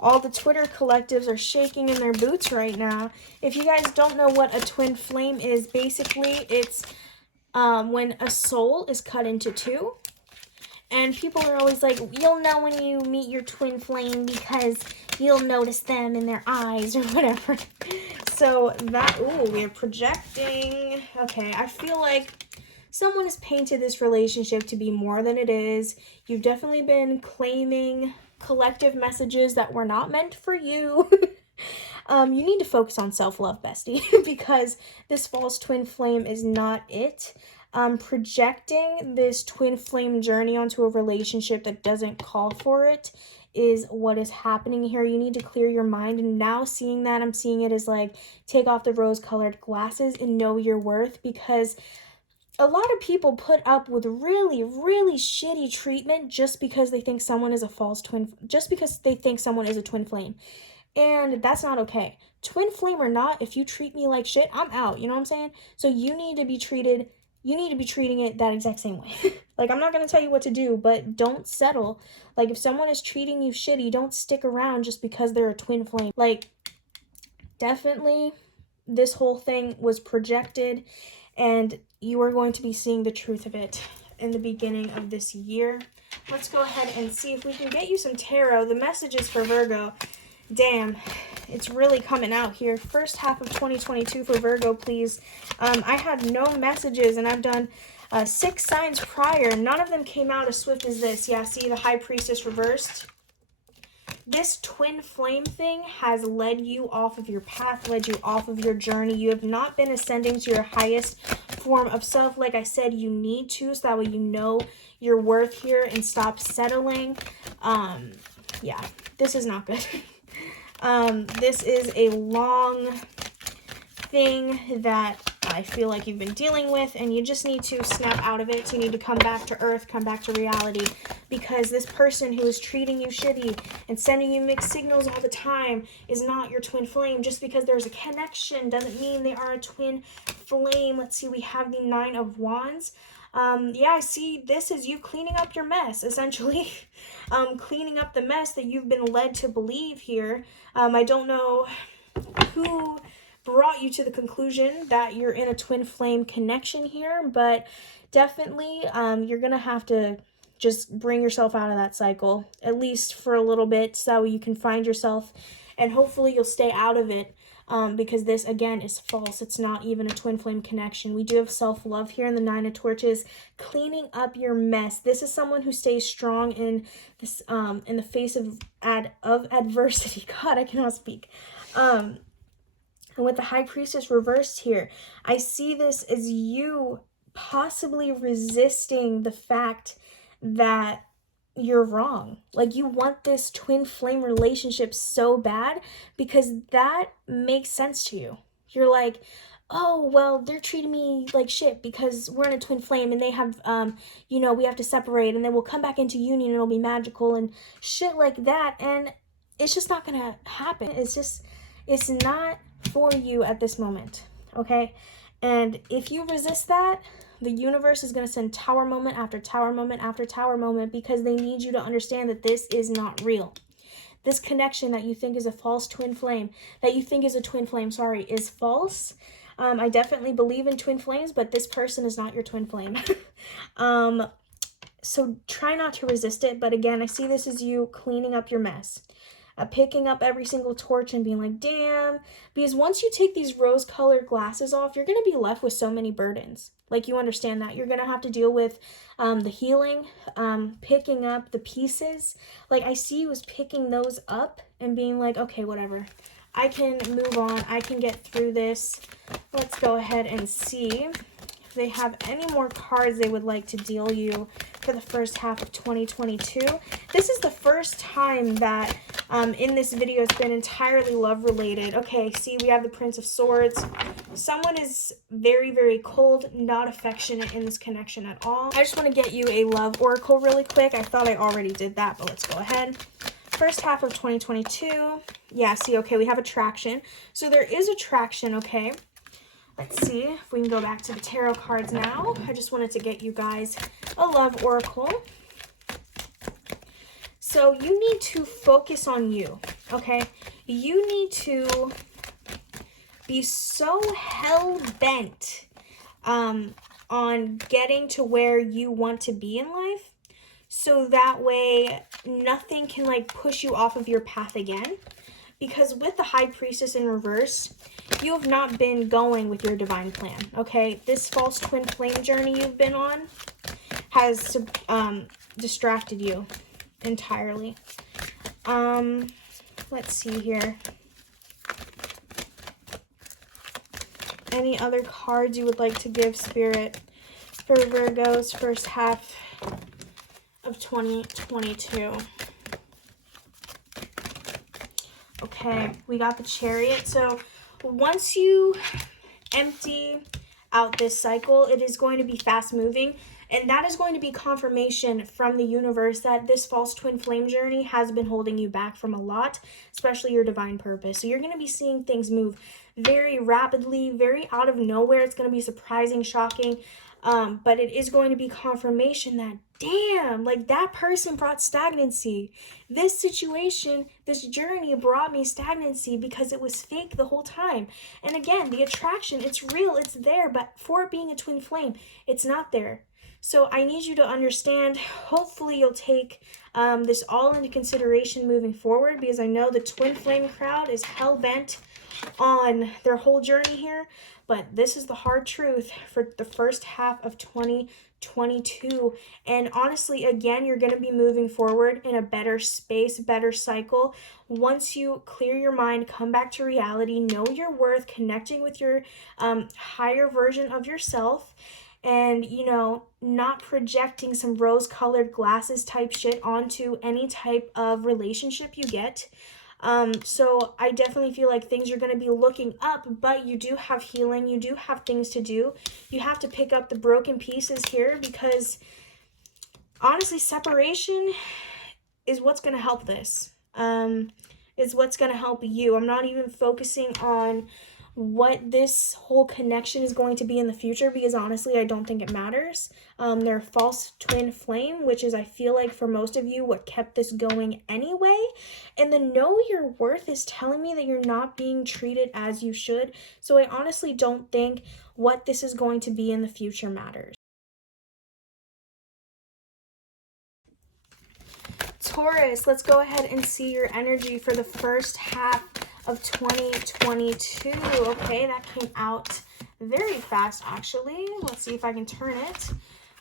All the Twitter collectives are shaking in their boots right now. If you guys don't know what a twin flame is, basically it's when a soul is cut into 2. And people are always like, you'll know when you meet your twin flame because you'll notice them in their eyes or whatever. So that, ooh, we're projecting. Okay, I feel like someone has painted this relationship to be more than it is. You've definitely been claiming collective messages that were not meant for you. You need to focus on self-love, bestie, because this false twin flame is not it. Projecting this twin flame journey onto a relationship that doesn't call for it is what is happening here. You need to clear your mind. And now seeing that, I'm seeing it as like, take off the rose-colored glasses and know your worth, because a lot of people put up with really, really shitty treatment just because they think someone is a false twin, just because they think someone is a twin flame. And that's not okay. Twin flame or not, if you treat me like shit, I'm out. You know what I'm saying? So you need to be treated, you need to be treating it that exact same way. Like, I'm not going to tell you what to do, but don't settle. Like, if someone is treating you shitty, don't stick around just because they're a twin flame. Like, definitely this whole thing was projected, and you are going to be seeing the truth of it in the beginning of this year. Let's go ahead and see if we can get you some tarot. The messages for Virgo. Damn, it's really coming out here. First half of 2022 for Virgo, please. I had no messages, and I've done 6 signs prior. None of them came out as swift as this. Yeah, see the High Priestess reversed? This twin flame thing has led you off of your path, led you off of your journey. You have not been ascending to your highest form of self. Like I said, you need to, so that way you know your worth here and stop settling. Yeah, this is not good. This is a long thing that I feel like you've been dealing with, and you just need to snap out of it. You need to come back to earth, come back to reality, because this person who is treating you shitty and sending you mixed signals all the time is not your twin flame. Just because there's a connection doesn't mean they are a twin flame. Let's see, we have the 9 of Wands. Yeah, I see this is you cleaning up your mess, essentially. Cleaning up the mess that you've been led to believe here. I don't know who brought you to the conclusion that you're in a twin flame connection here, but definitely you're gonna have to just bring yourself out of that cycle, at least for a little bit, so you can find yourself, and hopefully you'll stay out of it, because this again is false. It's not even a twin flame connection. We do have self-love here in the 9 of Torches, cleaning up your mess. This is someone who stays strong in this in the face of adversity. God, I cannot speak. And with the High Priestess reversed here, I see this as you possibly resisting the fact that you're wrong. Like, you want this twin flame relationship so bad because that makes sense to you. You're like, oh, well, they're treating me like shit because we're in a twin flame and they have, you know, we have to separate and then we'll come back into union and it'll be magical and shit like that. And it's just not gonna happen. It's not for you at this moment, okay? And if you resist that, the universe is going to send tower moment after tower moment after tower moment, because they need you to understand that this is not real. This connection that you think is a false twin flame, that you think is a twin flame, sorry, is false. I definitely believe in twin flames, but this person is not your twin flame. So try not to resist it. But again, I see this as you cleaning up your mess. Picking up every single torch and being like, damn. Because once you take these rose-colored glasses off, you're going to be left with so many burdens. Like, you understand that. You're going to have to deal with the healing, picking up the pieces. Like, I see you as picking those up and being like, okay, whatever. I can move on. I can get through this. Let's go ahead and see if they have any more cards they would like to deal you for the first half of 2022. This is the first time that in this video it's been entirely love related. Okay, see, we have the Prince of Swords. Someone is very, very cold, not affectionate in this connection at all. I just want to get you a love oracle really quick. I thought I already did that, but let's go ahead. First half of 2022. Yeah, see, okay, we have attraction. So there is attraction, okay? Let's see if we can go back to the tarot cards now. I just wanted to get you guys a love oracle. So you need to focus on you, okay? You need to be so hell-bent on getting to where you want to be in life, so that way nothing can like push you off of your path again. Because with the High Priestess in reverse, you have not been going with your divine plan, okay? This false twin flame journey you've been on has distracted you entirely. Let's see here. Any other cards you would like to give, Spirit, for Virgo's first half of 2022? Okay, we got the Chariot. So once you empty out this cycle, it is going to be fast moving, and that is going to be confirmation from the universe that this false twin flame journey has been holding you back from a lot, especially your divine purpose. So you're going to be seeing things move very rapidly, very out of nowhere. It's going to be surprising, shocking. But it is going to be confirmation that, damn, like that person brought stagnancy. This situation, this journey brought me stagnancy because it was fake the whole time. And again, the attraction, it's real, it's there, but for it being a twin flame, it's not there. So I need you to understand, hopefully you'll take this all into consideration moving forward, because I know the twin flame crowd is hell-bent on their whole journey here. But this is the hard truth for the first half of 2022. And honestly, again, you're going to be moving forward in a better space, better cycle. Once you clear your mind, come back to reality, know your worth, connecting with your higher version of yourself, and, you know, not projecting some rose-colored glasses type shit onto any type of relationship you get. So I definitely feel like things are going to be looking up, but you do have healing. You do have things to do. You have to pick up the broken pieces here, because honestly, separation is what's going to help this. Is what's going to help you. I'm not even focusing on what this whole connection is going to be in the future, because honestly, I don't think it matters. They're a false twin flame, which is, I feel like for most of you, what kept this going anyway. And the know your worth is telling me that you're not being treated as you should. So I honestly don't think what this is going to be in the future matters. Taurus, let's go ahead and see your energy for the first half of 2022. Okay, that came out very fast, actually. Let's see if I can turn it.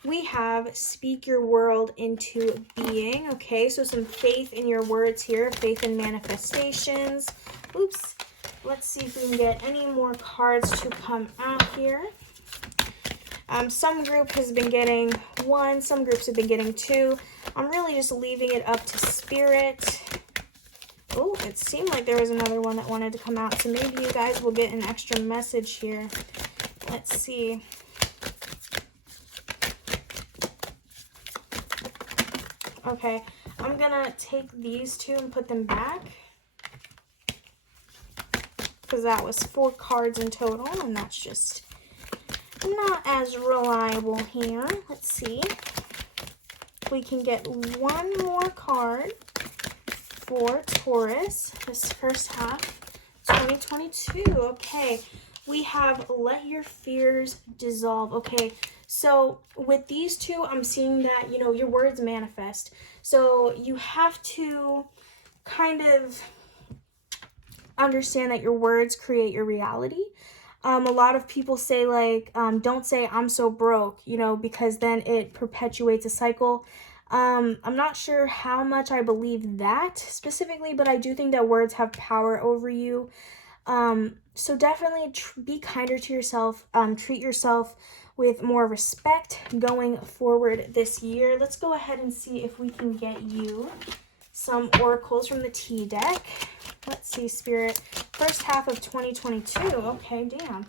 We have speak your world into being. Okay, so some faith in your words here, faith in manifestations. Oops. Let's see if we can get any more cards to come out here. Some group has been getting 1, some groups have been getting 2. I'm really just leaving it up to spirit. Oh, it seemed like there was another one that wanted to come out, so maybe you guys will get an extra message here. Let's see. Okay, I'm gonna take these 2 and put them back, because that was 4 cards in total, and that's just not as reliable here. Let's see if we can get one more card for Taurus this first half 2022. Okay, we have let your fears dissolve. Okay, so with these 2, I'm seeing that, you know, your words manifest. So you have to kind of understand that your words create your reality. A lot of people say, like, don't say I'm so broke, you know, because then it perpetuates a cycle. I'm not sure how much I believe that specifically, but I do think that words have power over you. So definitely be kinder to yourself. Treat yourself with more respect going forward this year. Let's go ahead and see if we can get you some oracles from the T deck. Let's see, Spirit. First half of 2022. Okay, damn.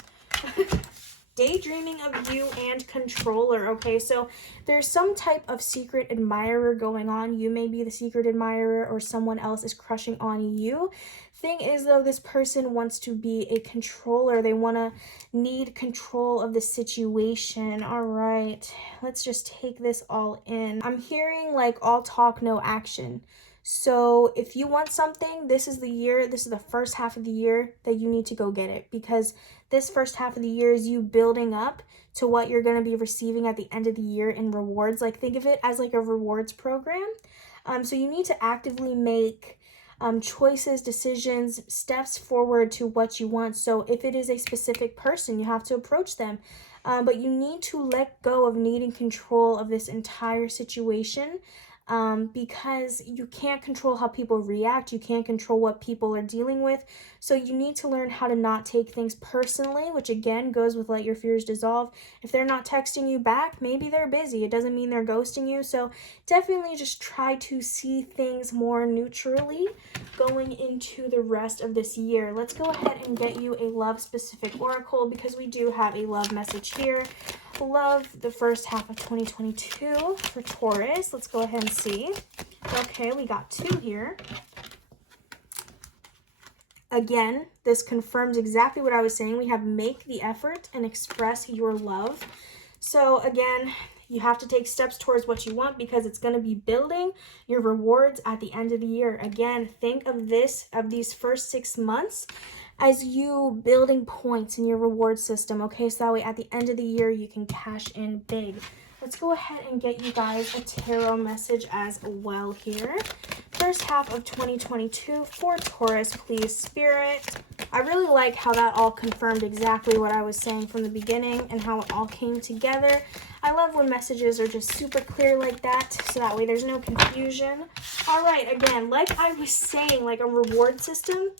Daydreaming of you and controller. Okay, so there's some type of secret admirer going on. You may be the secret admirer, or someone else is crushing on you. Thing is, though, this person wants to be a controller. They want to need control of the situation. All right, let's just take this all in. I'm hearing like all talk, no action. So if you want something, this is the year, this is the first half of the year that you need to go get it, because this first half of the year is you building up to what you're going to be receiving at the end of the year in rewards. Like, think of it as like a rewards program. So you need to actively make choices, decisions, steps forward to what you want. So if it is a specific person, you have to approach them. But you need to let go of needing control of this entire situation. Because you can't control how people react. You can't control what people are dealing with. So you need to learn how to not take things personally, which again goes with let your fears dissolve. If they're not texting you back, maybe they're busy. It doesn't mean they're ghosting you. So definitely just try to see things more neutrally going into the rest of this year. Let's go ahead and get you a love specific oracle, because we do have a love message here. Love the first half of 2022 for Taurus. Let's go ahead and see. Okay, we got 2 here. Again, this confirms exactly what I was saying. We have make the effort and express your love. So again, you have to take steps towards what you want because it's going to be building your rewards at the end of the year. Again, think of these first 6 months as you building points in your reward system, okay? So that way at the end of the year, you can cash in big. Let's go ahead and get you guys a tarot message as well here. First half of 2022 for Taurus, please, Spirit. I really like how that all confirmed exactly what I was saying from the beginning and how it all came together. I love when messages are just super clear like that, so that way there's no confusion. All right, again, like I was saying, like a reward system,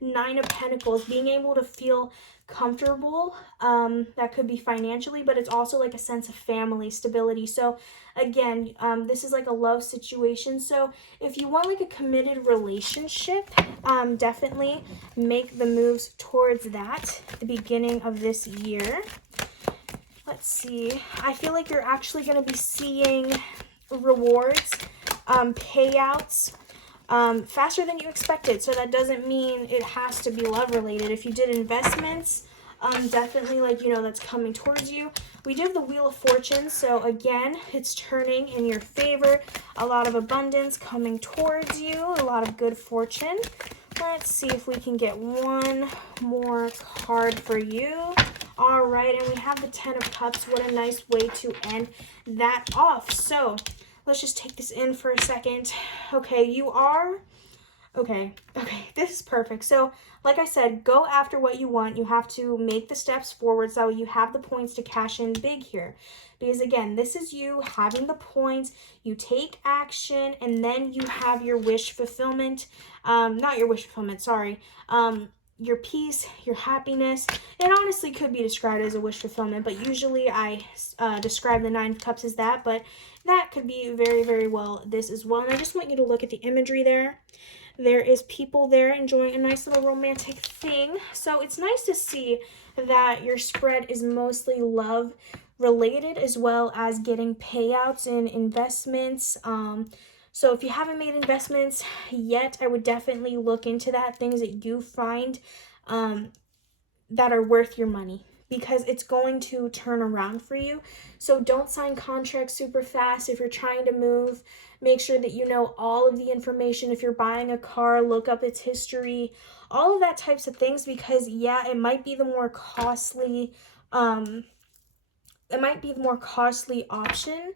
9 of Pentacles, being able to feel comfortable, that could be financially, but it's also like a sense of family stability. So again, this is like a love situation. So if you want like a committed relationship, definitely make the moves towards that at the beginning of this year. Let's see. I feel like you're actually going to be seeing rewards, payouts, faster than you expected. So that doesn't mean it has to be love related. If you did investments, definitely like, you know, that's coming towards you. We do have the Wheel of Fortune. So again, it's turning in your favor. A lot of abundance coming towards you. A lot of good fortune. Let's see if we can get one more card for you. All right, and we have the 10 of Cups. What a nice way to end that off. So let's just take this in for a second. Okay, you are... Okay, this is perfect. So, like I said, go after what you want. You have to make the steps forward so you have the points to cash in big here. Because, again, this is you having the points. You take action, and then you have your wish fulfillment. Not your wish fulfillment, sorry. Your peace, your happiness. It honestly could be described as a wish fulfillment, but usually I describe the 9 of Cups as that. But that could be very, very well this as well. And I just want you to look at the imagery there. There is people there enjoying a nice little romantic thing. So it's nice to see that your spread is mostly love related as well as getting payouts and investments. So if you haven't made investments yet, I would definitely look into that. Things that you find that are worth your money, because it's going to turn around for you. So don't sign contracts super fast. If you're trying to move, make sure that you know all of the information. If you're buying a car, look up its history, all of that types of things, because yeah, it might be the more costly, option,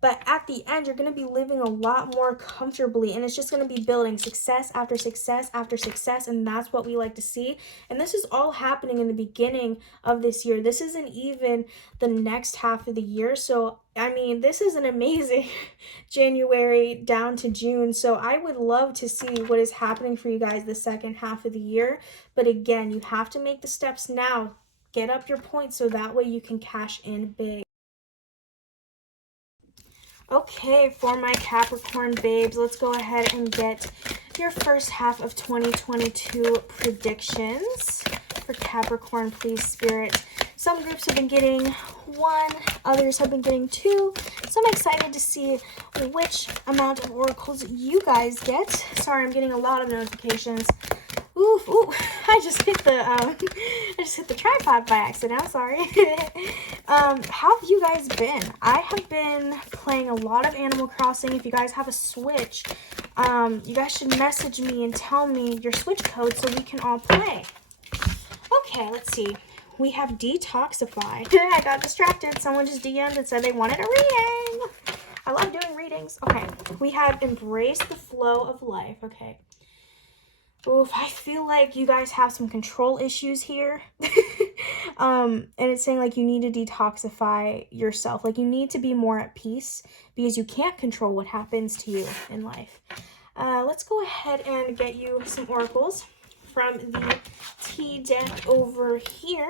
but at the end, you're going to be living a lot more comfortably, and it's just going to be building success after success after success, and that's what we like to see. And this is all happening in the beginning of this year. This isn't even the next half of the year. So, I mean, this is an amazing January down to June. So I would love to see what is happening for you guys the second half of the year. But again, you have to make the steps now. Get up your points so that way you can cash in big. Okay, for my Capricorn babes, let's go ahead and get your first half of 2022 predictions for Capricorn, please, Spirit. Some groups have been getting 1, others have been getting 2. So I'm excited to see which amount of oracles you guys get. Sorry, I'm getting a lot of notifications. Ooh, I just hit the tripod by accident. I'm sorry. How have you guys been? I have been playing a lot of Animal Crossing. If you guys have a Switch, you guys should message me and tell me your Switch code so we can all play. Okay, let's see. We have Detoxify. I got distracted. Someone just DM'd and said they wanted a reading. I love doing readings. Okay, we have Embrace the Flow of Life. Okay. Oof, I feel like you guys have some control issues here. And it's saying like you need to detoxify yourself. Like you need to be more at peace because you can't control what happens to you in life. Let's go ahead and get you some oracles from the T deck over here.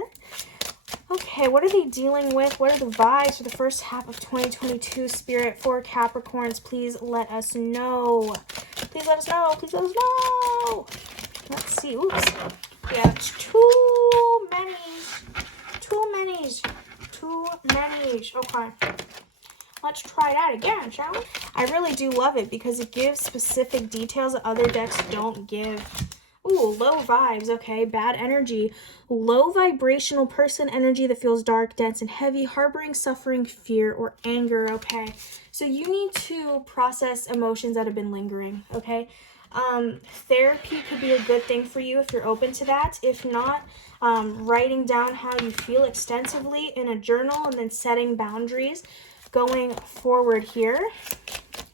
Okay, what are they dealing with? What are the vibes for the first half of 2022, Spirit, for Capricorns? Please let us know. Please let us know. Please let us know. Let's see. Oops. Yeah, it's too many. Okay. Let's try that again, shall we? I really do love it because it gives specific details that other decks don't give. Ooh, low vibes, okay, bad energy. Low vibrational person energy that feels dark, dense, and heavy, harboring, suffering, fear, or anger, okay? So you need to process emotions that have been lingering, okay? Therapy could be a good thing for you if you're open to that. If not, writing down how you feel extensively in a journal and then setting boundaries going forward here.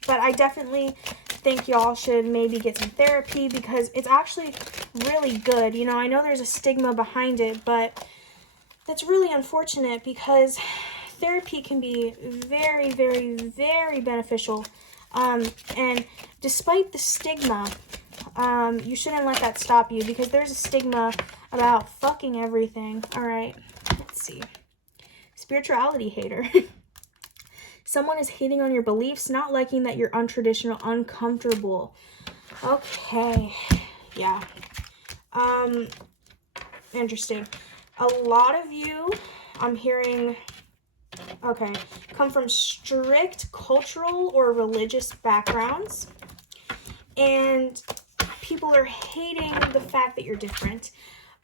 But I definitely think y'all should maybe get some therapy because it's actually really good. You know, I know there's a stigma behind it, but that's really unfortunate because therapy can be very, very, very beneficial. And despite the stigma, you shouldn't let that stop you because there's a stigma about fucking everything. All right, let's see. Spirituality hater. Someone is hating on your beliefs, not liking that you're untraditional, uncomfortable. Okay, yeah. Interesting. A lot of you, I'm hearing, okay, come from strict cultural or religious backgrounds. And people are hating the fact that you're different.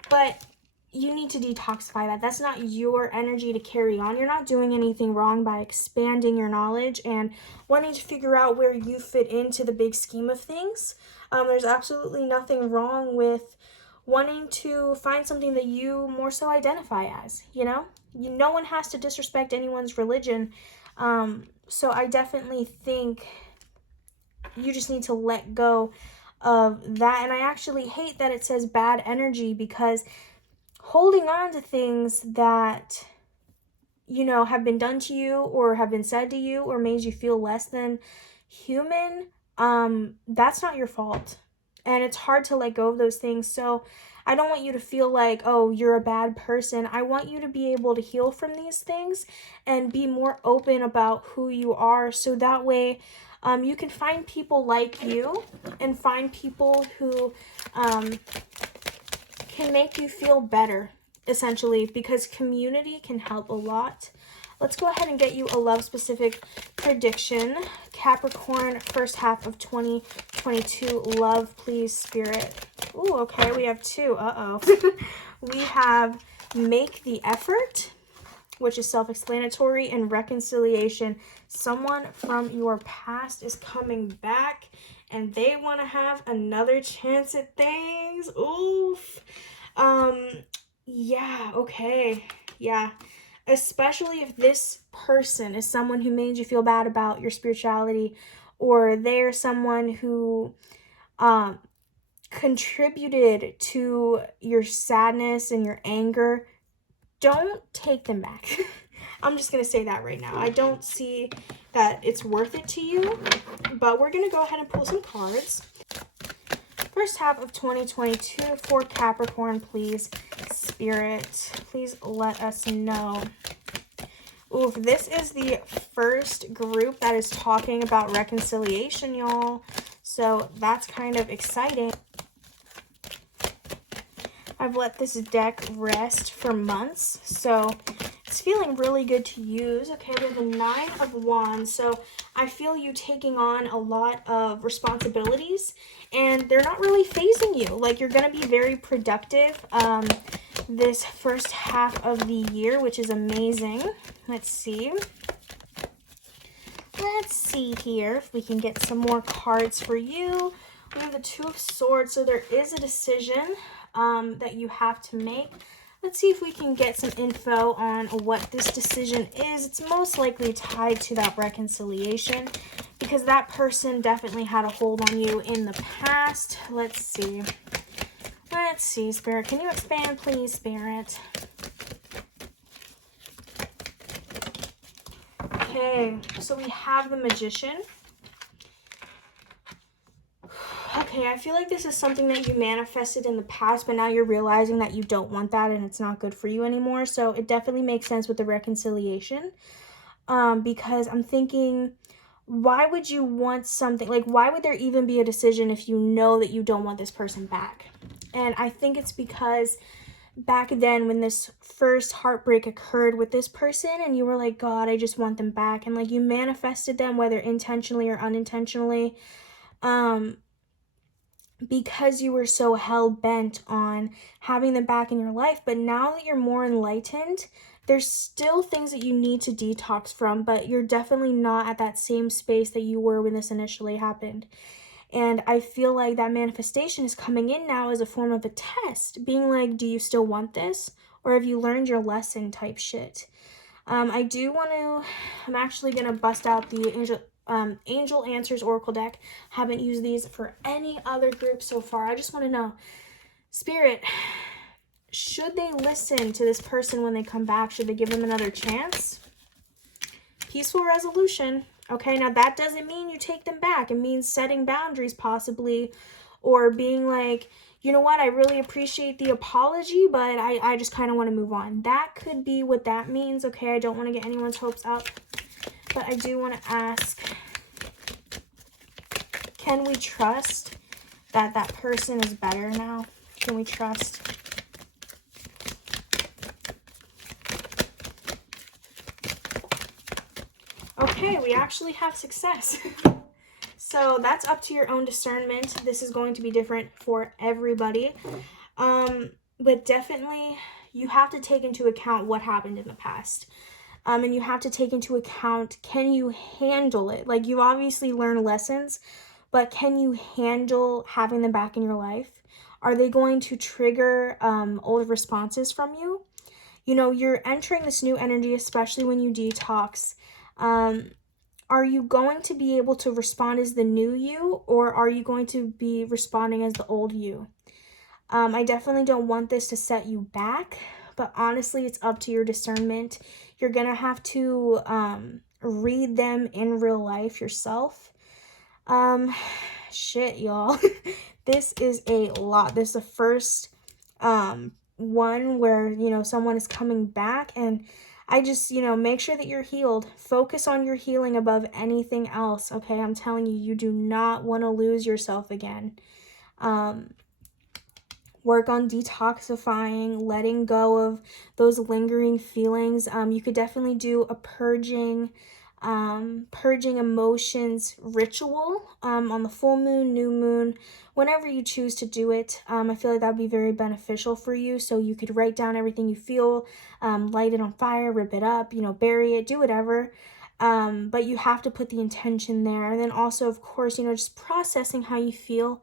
But you need to detoxify that. That's not your energy to carry on. You're not doing anything wrong by expanding your knowledge and wanting to figure out where you fit into the big scheme of things. There's absolutely nothing wrong with wanting to find something that you more so identify as, you know? No one has to disrespect anyone's religion. So I definitely think you just need to let go of that. And I actually hate that it says bad energy because holding on to things that, you know, have been done to you or have been said to you or made you feel less than human, that's not your fault. And it's hard to let go of those things. So I don't want you to feel like, oh, you're a bad person. I want you to be able to heal from these things and be more open about who you are. So that way you can find people like you and find people who can make you feel better, essentially, because community can help a lot. Let's go ahead and get you a love-specific prediction. Capricorn, first half of 2022. Love, please, Spirit. Ooh, okay, we have two. Uh-oh. We have make the effort, which is self-explanatory, and reconciliation. Someone from your past is coming back, and they want to have another chance at things. Oof. Yeah, okay. Yeah. Especially if this person is someone who made you feel bad about your spirituality, or they're someone who contributed to your sadness and your anger. Don't take them back. I'm just going to say that right now. I don't see that it's worth it to you, but we're going to go ahead and pull some cards. First half of 2022 for Capricorn, please, Spirit. Please let us know. Oof, this is the first group that is talking about reconciliation, y'all. So that's kind of exciting. I've let this deck rest for months, so it's feeling really good to use. Okay, we have the 9 of Wands, so I feel you taking on a lot of responsibilities, and they're not really phasing you. Like, you're going to be very productive this first half of the year, which is amazing. Let's see. Let's see here if we can get some more cards for you. We have the 2 of Swords, so there is a decision that you have to make. Let's see if we can get some info on what this decision is. It's most likely tied to that reconciliation because that person definitely had a hold on you in the past. Let's see. Let's see, Spirit. Can you expand, please, Spirit? Okay, so we have the Magician. Okay, I feel like this is something that you manifested in the past, but now you're realizing that you don't want that and it's not good for you anymore. So it definitely makes sense with the reconciliation because I'm thinking, why would you want something, like why would there even be a decision if you know that you don't want this person back? And I think it's because back then when this first heartbreak occurred with this person and you were like, God, I just want them back. And like you manifested them, whether intentionally or unintentionally. because you were so hell-bent on having them back in your life. But now that you're more enlightened, there's still things that you need to detox from, but you're definitely not at that same space that you were when this initially happened. And I feel like that manifestation is coming in now as a form of a test, being like, do you still want this? Or have you learned your lesson type shit? I'm actually going to bust out the Angel Answers Oracle deck. Haven't used these for any other group so far. I just want to know, Spirit, should they listen to this person when they come back? Should they give them another chance? Peaceful resolution. Okay, now that doesn't mean you take them back. It means setting boundaries possibly, or being like, you know what, I really appreciate the apology, but I just kind of want to move on. That could be what that means. Okay, I don't want to get anyone's hopes up, but I do want to ask, can we trust that that person is better now? Can we trust? Okay, we actually have success. So that's up to your own discernment. This is going to be different for everybody. But definitely you have to take into account what happened in the past. And you have to take into account, can you handle it? Like, you obviously learned lessons, but can you handle having them back in your life? Are they going to trigger old responses from you? You know, you're entering this new energy, especially when you detox. Are you going to be able to respond as the new you, or are you going to be responding as the old you? I definitely don't want this to set you back, but honestly, it's up to your discernment. You're going to have to read them in real life yourself. Shit, y'all. This is a lot. This is the first one where, you know, someone is coming back, and I just, you know, make sure that you're healed. Focus on your healing above anything else, okay? I'm telling you, you do not want to lose yourself again. Work on detoxifying, letting go of those lingering feelings. You could definitely do a purging emotions ritual on the full moon, new moon, whenever you choose to do it. I feel like that would be very beneficial for you. So you could write down everything you feel, light it on fire, rip it up, you know, bury it, do whatever. But you have to put the intention there. And then also, of course, you know, just processing how you feel.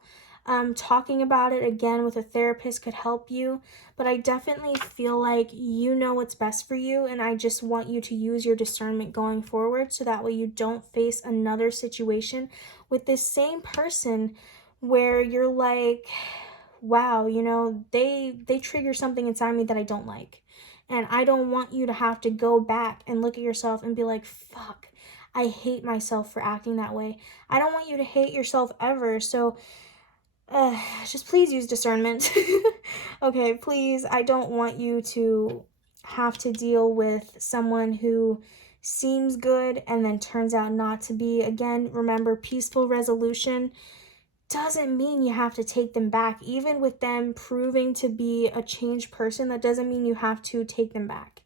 Talking about it again with a therapist could help you, but I definitely feel like you know what's best for you, and I just want you to use your discernment going forward so that way you don't face another situation with this same person where you're like, wow, you know, they trigger something inside me that I don't like, and I don't want you to have to go back and look at yourself and be like, fuck, I hate myself for acting that way. I don't want you to hate yourself ever. So just please use discernment. Okay, please. I don't want you to have to deal with someone who seems good and then turns out not to be. Again, remember, peaceful resolution doesn't mean you have to take them back. Even with them proving to be a changed person, that doesn't mean you have to take them back.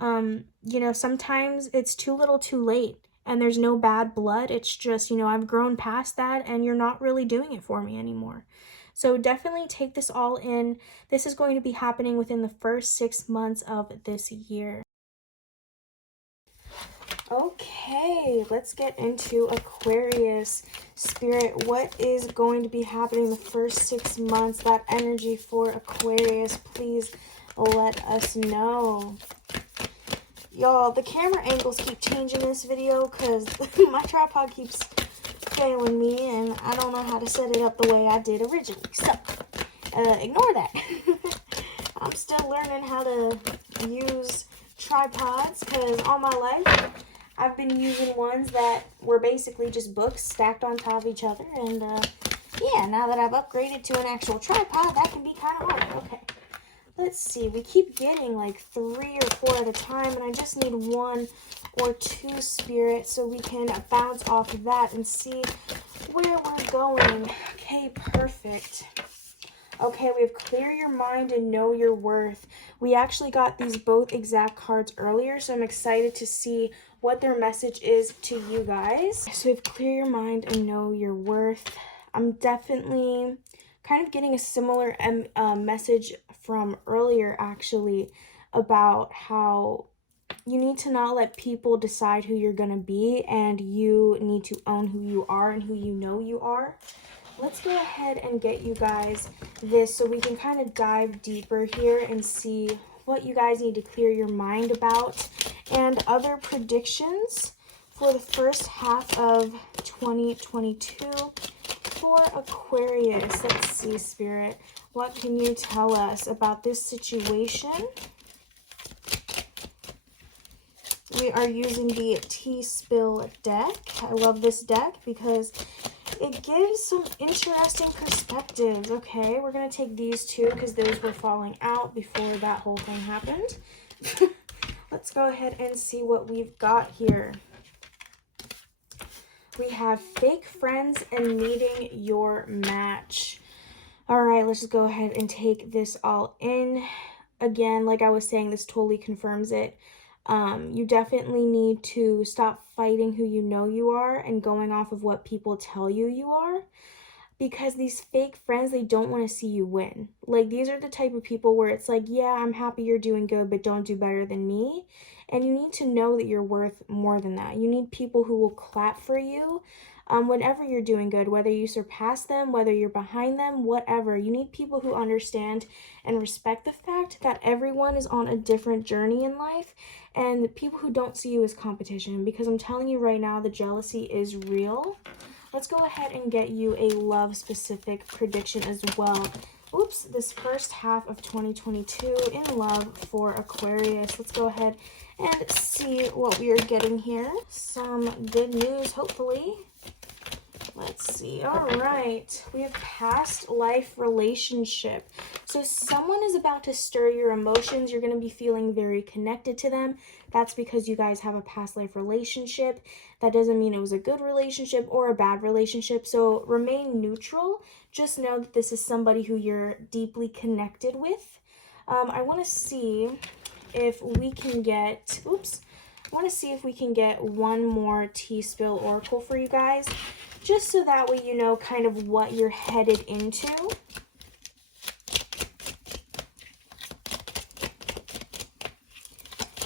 You know, sometimes it's too little too late. And there's no bad blood. It's just, you know, I've grown past that and you're not really doing it for me anymore. So definitely take this all in. This is going to be happening within the first 6 months of this year. Okay, let's get into Aquarius. Spirit, what is going to be happening the first 6 months? That energy for Aquarius, please let us know. Y'all, the camera angles keep changing this video because my tripod keeps failing me and I don't know how to set it up the way I did originally. So, ignore that. I'm still learning how to use tripods because all my life I've been using ones that were basically just books stacked on top of each other. And, yeah, now that I've upgraded to an actual tripod, that can be kind of hard. Okay. Let's see, we keep getting like 3 or 4 at a time, and I just need 1 or 2 spirits so we can bounce off of that and see where we're going. Okay, perfect. Okay, we have clear your mind and know your worth. We actually got these both exact cards earlier, so I'm excited to see what their message is to you guys. So we have clear your mind and know your worth. I'm definitely kind of getting a similar message from earlier, actually, about how you need to not let people decide who you're going to be, and you need to own who you are and who you know you are. Let's go ahead and get you guys this so we can kind of dive deeper here and see what you guys need to clear your mind about, and other predictions for the first half of 2022 for Aquarius. Let's see, Spirit, what can you tell us about this situation? We are using the T-Spill deck. I love this deck because it gives some interesting perspectives. Okay, we're going to take these two because those were falling out before that whole thing happened. Let's go ahead and see what we've got here. We have fake friends and meeting your match. All right, let's just go ahead and take this all in. Again, like I was saying, this totally confirms it. You definitely need to stop fighting who you know you are and going off of what people tell you you are, because these fake friends, they don't want to see you win. Like, these are the type of people where it's like, yeah, I'm happy you're doing good, but don't do better than me. And you need to know that you're worth more than that. You need people who will clap for you whenever you're doing good, whether you surpass them, whether you're behind them, whatever. You need people who understand and respect the fact that everyone is on a different journey in life, and people who don't see you as competition, because I'm telling you right now, the jealousy is real. Let's go ahead and get you a love-specific prediction as well. Oops, this first half of 2022 in love for Aquarius. Let's go ahead and see what we are getting here. Some good news, hopefully. Let's see. All right. We have past life relationship. So someone is about to stir your emotions. You're going to be feeling very connected to them. That's because you guys have a past life relationship. That doesn't mean it was a good relationship or a bad relationship. So remain neutral. Just know that this is somebody who you're deeply connected with. I want to see if we can get, I want to see if we can get one more T-Spill Oracle for you guys, just so that way you know kind of what you're headed into.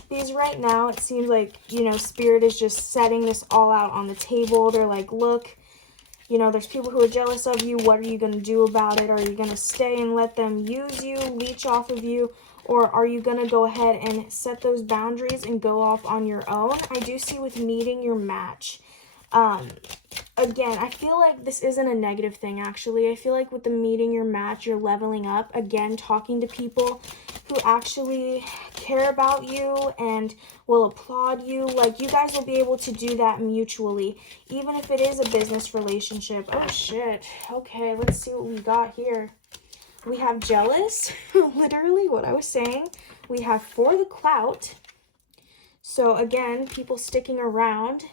Because right now it seems like, you know, Spirit is just setting this all out on the table. They're like, look, you know, there's people who are jealous of you. What are you going to do about it? Are you going to stay and let them use you, leech off of you? Or are you going to go ahead and set those boundaries and go off on your own? I do see with meeting your match. Again, I feel like this isn't a negative thing, actually. I feel like with the meeting your match, you're leveling up. Again, talking to people who actually care about you and will applaud you. Like, you guys will be able to do that mutually, even if it is a business relationship. Oh, shit. Okay, let's see what we got here. We have jealous, literally what I was saying. We have for the clout. So, again, people sticking around.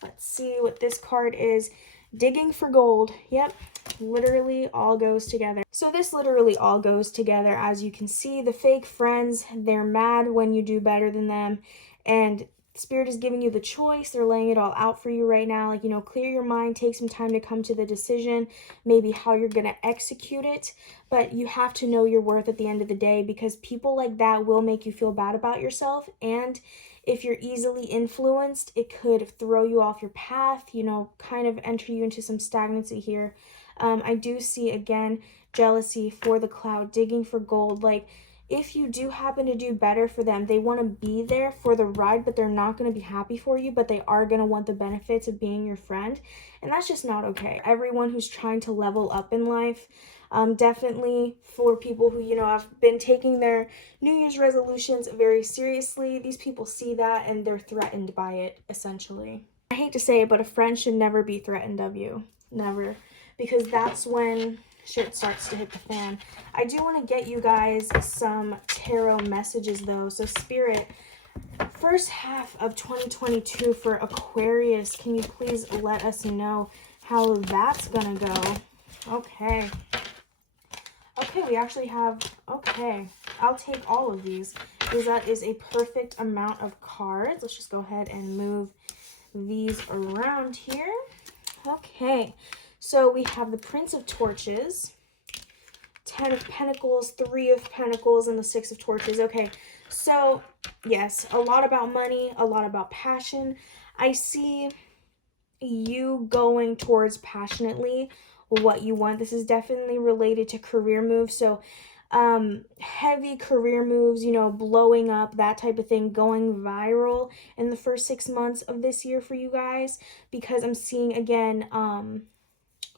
Let's see what this card is. Digging for gold. Yep, literally all goes together. So this literally all goes together. As you can see, the fake friends, they're mad when you do better than them. And Spirit is giving you the choice. They're laying it all out for you right now. Like, you know, clear your mind, take some time to come to the decision, maybe how you're going to execute it. But you have to know your worth at the end of the day, because people like that will make you feel bad about yourself. And if you're easily influenced, it could throw you off your path, you know, kind of enter you into some stagnancy here. I do see, again, jealousy for the cloud, digging for gold. Like, if you do happen to do better for them, they want to be there for the ride, but they're not going to be happy for you, but they are going to want the benefits of being your friend. And that's just not okay. Everyone who's trying to level up in life, definitely for people who, you know, have been taking their New Year's resolutions very seriously, these people see that and they're threatened by it, essentially. I hate to say it, but a friend should never be threatened of you. Never. Because that's when shit starts to hit the fan. I do want to get you guys some tarot messages, though. So, Spirit, first half of 2022 for Aquarius, can you please let us know how that's gonna go? Okay. Okay, we actually have, okay, I'll take all of these because that is a perfect amount of cards. Let's just go ahead and move these around here. Okay, so we have the Prince of Torches. 10 of Pentacles, 3 of Pentacles, and the 6 of Torches. Okay, so yes, a lot about money, a lot about passion. I see you going towards passionately what you want. This is definitely related to career moves. So heavy career moves, you know, blowing up, that type of thing, going viral in the first 6 months of this year for you guys, because I'm seeing again,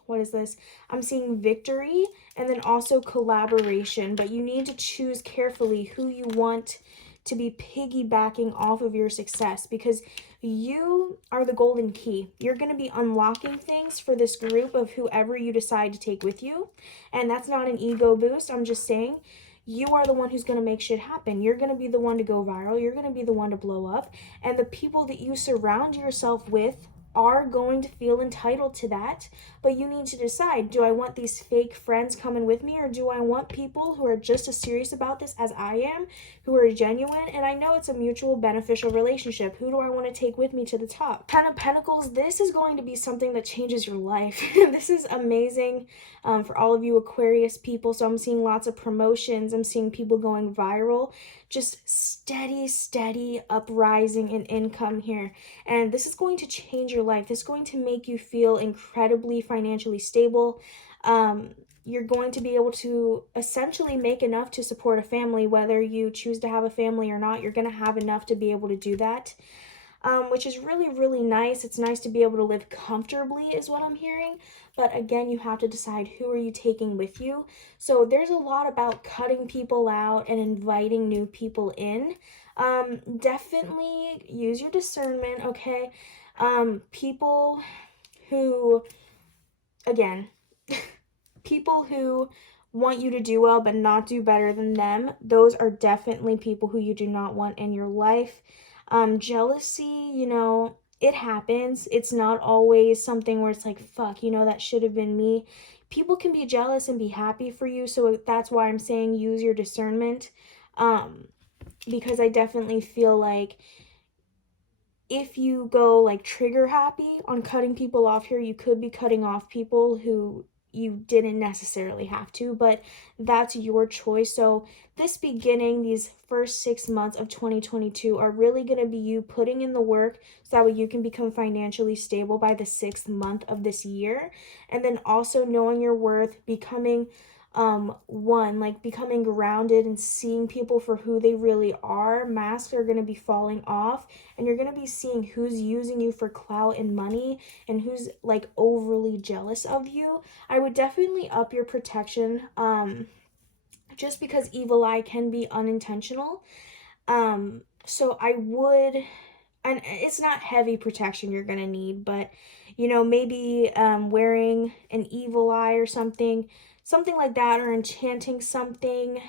what is this? I'm seeing victory and then also collaboration, but you need to choose carefully who you want to be piggybacking off of your success, because you are the golden key. You're going to be unlocking things for this group of whoever you decide to take with you. And that's not an ego boost. I'm just saying you are the one who's going to make shit happen. You're going to be the one to go viral. You're going to be the one to blow up. And the people that you surround yourself with are going to feel entitled to that, but you need to decide, do I want these fake friends coming with me, or do I want people who are just as serious about this as I am, who are genuine? And I know it's a mutual beneficial relationship. Who do I want to take with me to the top? 10 of Pentacles, this is going to be something that changes your life. This is amazing for all of you Aquarius people. So I'm seeing lots of promotions. I'm seeing people going viral. Just steady uprising in income here. And this is going to change your life. This is going to make you feel incredibly financially stable. You're going to be able to essentially make enough to support a family, whether you choose to have a family or not. You're going to have enough to be able to do that, which is really nice. It's nice to be able to live comfortably is what I'm hearing. But again, you have to decide who are you taking with you. So there's a lot about cutting people out and inviting new people in. Definitely use your discernment, okay? People who, again, people who want you to do well but not do better than them, those are definitely people who you do not want in your life. Jealousy, you know, it happens. It's not always something where it's like, fuck, you know, that should have been me. People can be jealous and be happy for you, so that's why I'm saying use your discernment, because I definitely feel like if you go like trigger happy on cutting people off here, you could be cutting off people who you didn't necessarily have to, but that's your choice. So this beginning, these first 6 months of 2022 are really going to be you putting in the work so that way you can become financially stable by the 6th month of this year. And then also knowing your worth, becoming becoming grounded and seeing people for who they really are. Masks are going to be falling off, and you're going to be seeing who's using you for clout and money and who's like overly jealous of you. I would definitely up your protection, just because evil eye can be unintentional. So I would, and it's not heavy protection you're going to need, but you know, maybe wearing an evil eye or something like that, or enchanting something.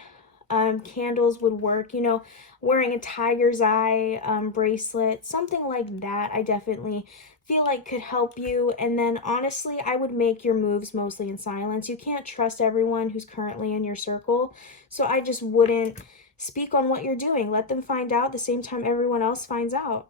Candles would work, you know, wearing a tiger's eye bracelet, something like that. I definitely feel like could help you. And then honestly, I would make your moves mostly in silence. You can't trust everyone who's currently in your circle, so I just wouldn't speak on what you're doing. Let them find out the same time everyone else finds out.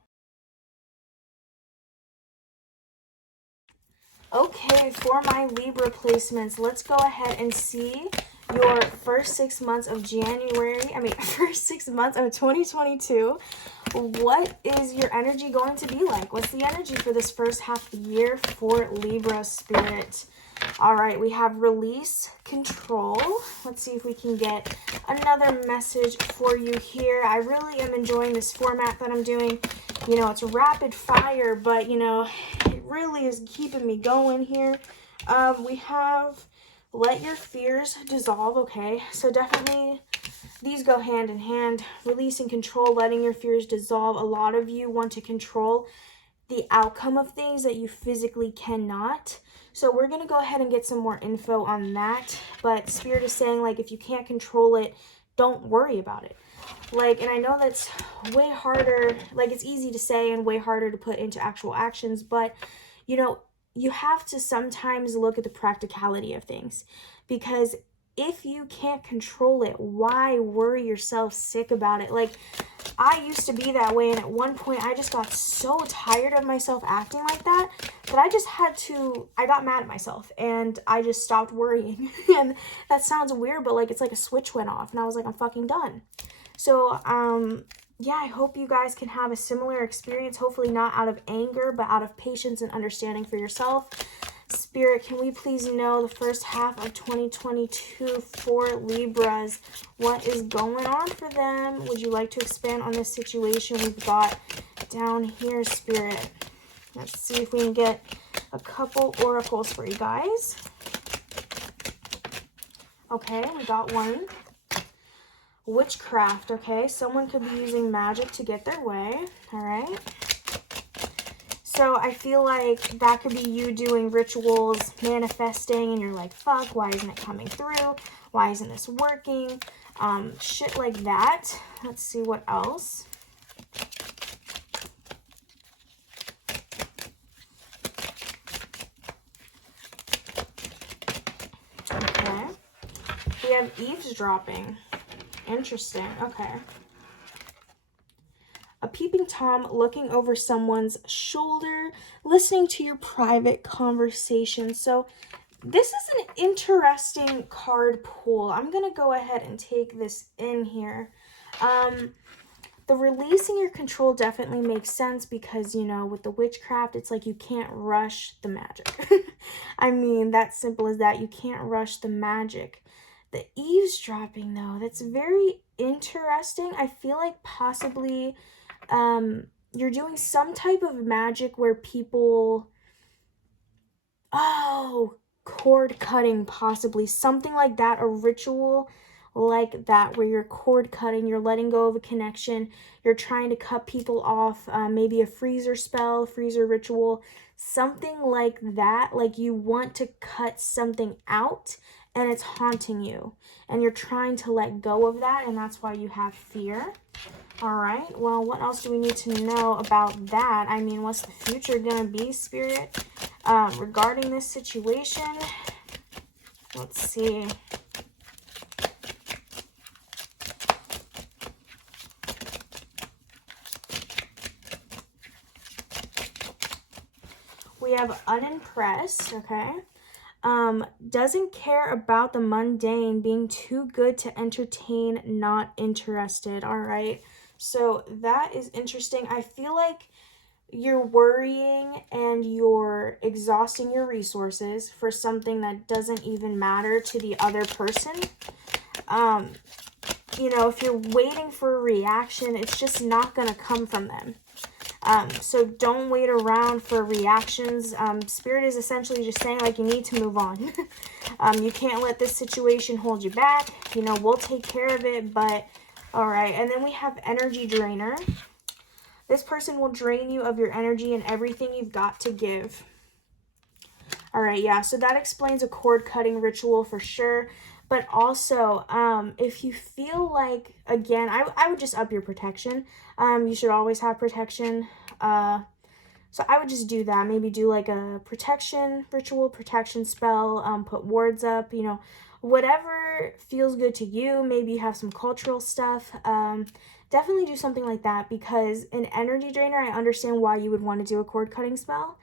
Okay, for my Libra placements, let's go ahead and see your first 6 months of first 6 months of 2022. What is your energy going to be like? What's the energy for this first half of the year for Libra spirit? All right, we have release, control. Let's see if we can get another message for you here. I really am enjoying this format that I'm doing. You know, it's rapid fire, but, you know, it really is keeping me going here. We have let your fears dissolve, okay? So definitely these go hand in hand. Release and control, letting your fears dissolve. A lot of you want to control the outcome of things that you physically cannot. So we're going to go ahead and get some more info on that. But Spirit is saying, like, if you can't control it, don't worry about it. Like, and I know that's way harder, like it's easy to say and way harder to put into actual actions, but you know, you have to sometimes look at the practicality of things, because if you can't control it, why worry yourself sick about it? Like, I used to be that way, and at one point I just got so tired of myself acting like that I got mad at myself and I just stopped worrying. And that sounds weird, but like, it's like a switch went off and I was like, I'm fucking done. So yeah, I hope you guys can have a similar experience, hopefully not out of anger, but out of patience and understanding for yourself. Spirit, can we please know the first half of 2022 for Libras? What is going on for them? Would you like to expand on this situation we've got down here, Spirit? Let's see if we can get a couple oracles for you guys. Okay, we got one. Witchcraft, okay? Someone could be using magic to get their way, all right? So I feel like that could be you doing rituals, manifesting, and you're like, fuck, why isn't it coming through? Why isn't this working? Shit like that. Let's see what else. Okay. We have eavesdropping. Interesting. Okay. A peeping Tom looking over someone's shoulder, listening to your private conversation. So this is an interesting card pull. I'm going to go ahead and take this in here. The releasing your control definitely makes sense because, you know, with the witchcraft, it's like you can't rush the magic. I mean, that's simple as that. You can't rush the magic. The eavesdropping, though, that's very interesting. I feel like possibly you're doing some type of magic where people, cord cutting, possibly something like that, a ritual like that where you're cord cutting, you're letting go of a connection, you're trying to cut people off, maybe a freezer spell, freezer ritual, something like that. Like you want to cut something out and it's haunting you and you're trying to let go of that, and that's why you have fear. All right, well, what else do we need to know about that? I mean, what's the future gonna be, Spirit, regarding this situation? Let's see. We have unimpressed, okay? Doesn't care about the mundane, being too good to entertain, not interested, all right? So that is interesting. I feel like you're worrying and you're exhausting your resources for something that doesn't even matter to the other person. You know, if you're waiting for a reaction, it's just not going to come from them. So don't wait around for reactions. Spirit is essentially just saying, like, you need to move on. You can't let this situation hold you back. You know, we'll take care of it, but all right. And then we have energy drainer. This person will drain you of your energy and everything you've got to give. All right, yeah, so that explains a cord cutting ritual for sure. But also, if you feel like, again, I would just up your protection. You should always have protection. So I would just do that. Maybe do like a protection ritual, protection spell, put wards up, you know, whatever feels good to you. Maybe you have some cultural stuff. Definitely do something like that, because an energy drainer, I understand why you would want to do a cord cutting spell.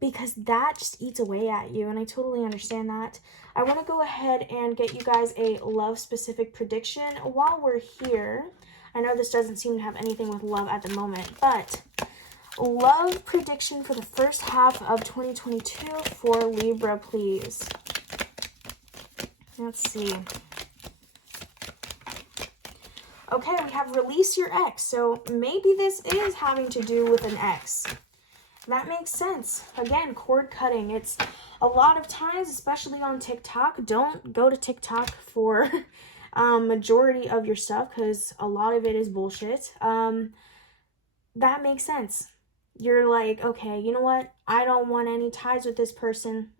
Because that just eats away at you, and I totally understand that. I want to go ahead and get you guys a love-specific prediction while we're here. I know this doesn't seem to have anything with love at the moment, but love prediction for the first half of 2022 for Libra, please. Let's see. Okay, we have release your ex. So maybe this is having to do with an ex. That makes sense. Again, cord cutting. It's a lot of times, especially on TikTok, don't go to TikTok for majority of your stuff, because a lot of it is bullshit. That makes sense. You're like, okay, you know what? I don't want any ties with this person.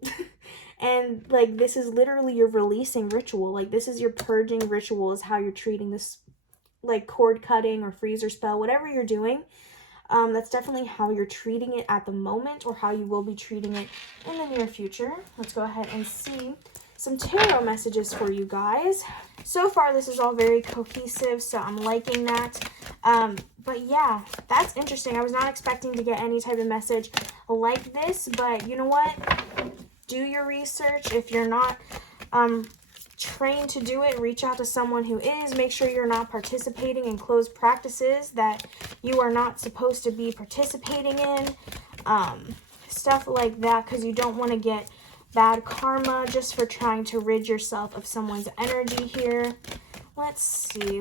And like, this is literally your releasing ritual. Like, this is your purging ritual, is how you're treating this, like, cord cutting or freezer spell, whatever you're doing. That's definitely how you're treating it at the moment, or how you will be treating it in the near future. Let's go ahead and see. some tarot messages for you guys. So far, this is all very cohesive, so I'm liking that. But yeah, that's interesting. I was not expecting to get any type of message like this, but you know what? Do your research. If you're not trained to do it, reach out to someone who is. Make sure you're not participating in closed practices that you are not supposed to be participating in. Stuff like that, because you don't want to get bad karma just for trying to rid yourself of someone's energy here. Let's see,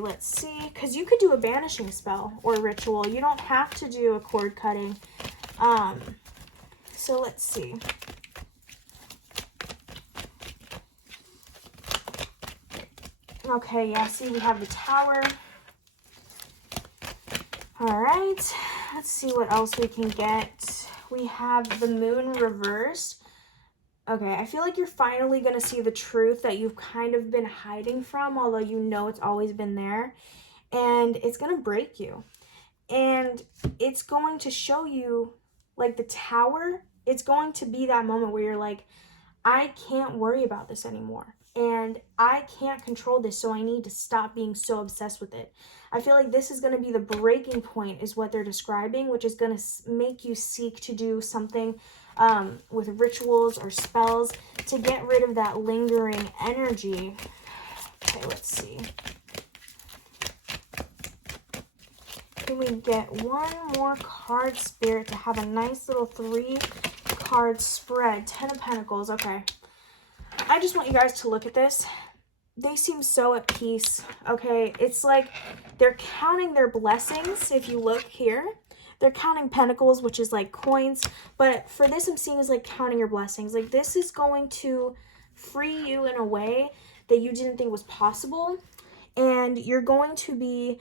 because you could do a banishing spell or ritual. You don't have to do a cord cutting. So let's see. Okay, yeah, see, we have the Tower. All right, let's see what else we can get. We have the Moon reversed. Okay, I feel like you're finally going to see the truth that you've kind of been hiding from, although you know it's always been there. And it's going to break you. And it's going to show you, like the Tower, it's going to be that moment where you're like, I can't worry about this anymore. And I can't control this, so I need to stop being so obsessed with it. I feel like this is going to be the breaking point is what they're describing, which is going to make you seek to do something with rituals or spells to get rid of that lingering energy. Okay, let's see. Can we get one more card, Spirit, to have a nice little 3-card spread? 10 of Pentacles, okay. I just want you guys to look at this. They seem so at peace, okay? It's like they're counting their blessings. If you look here, they're counting pentacles, which is like coins. But for this, I'm seeing is like counting your blessings. Like this is going to free you in a way that you didn't think was possible. And you're going to be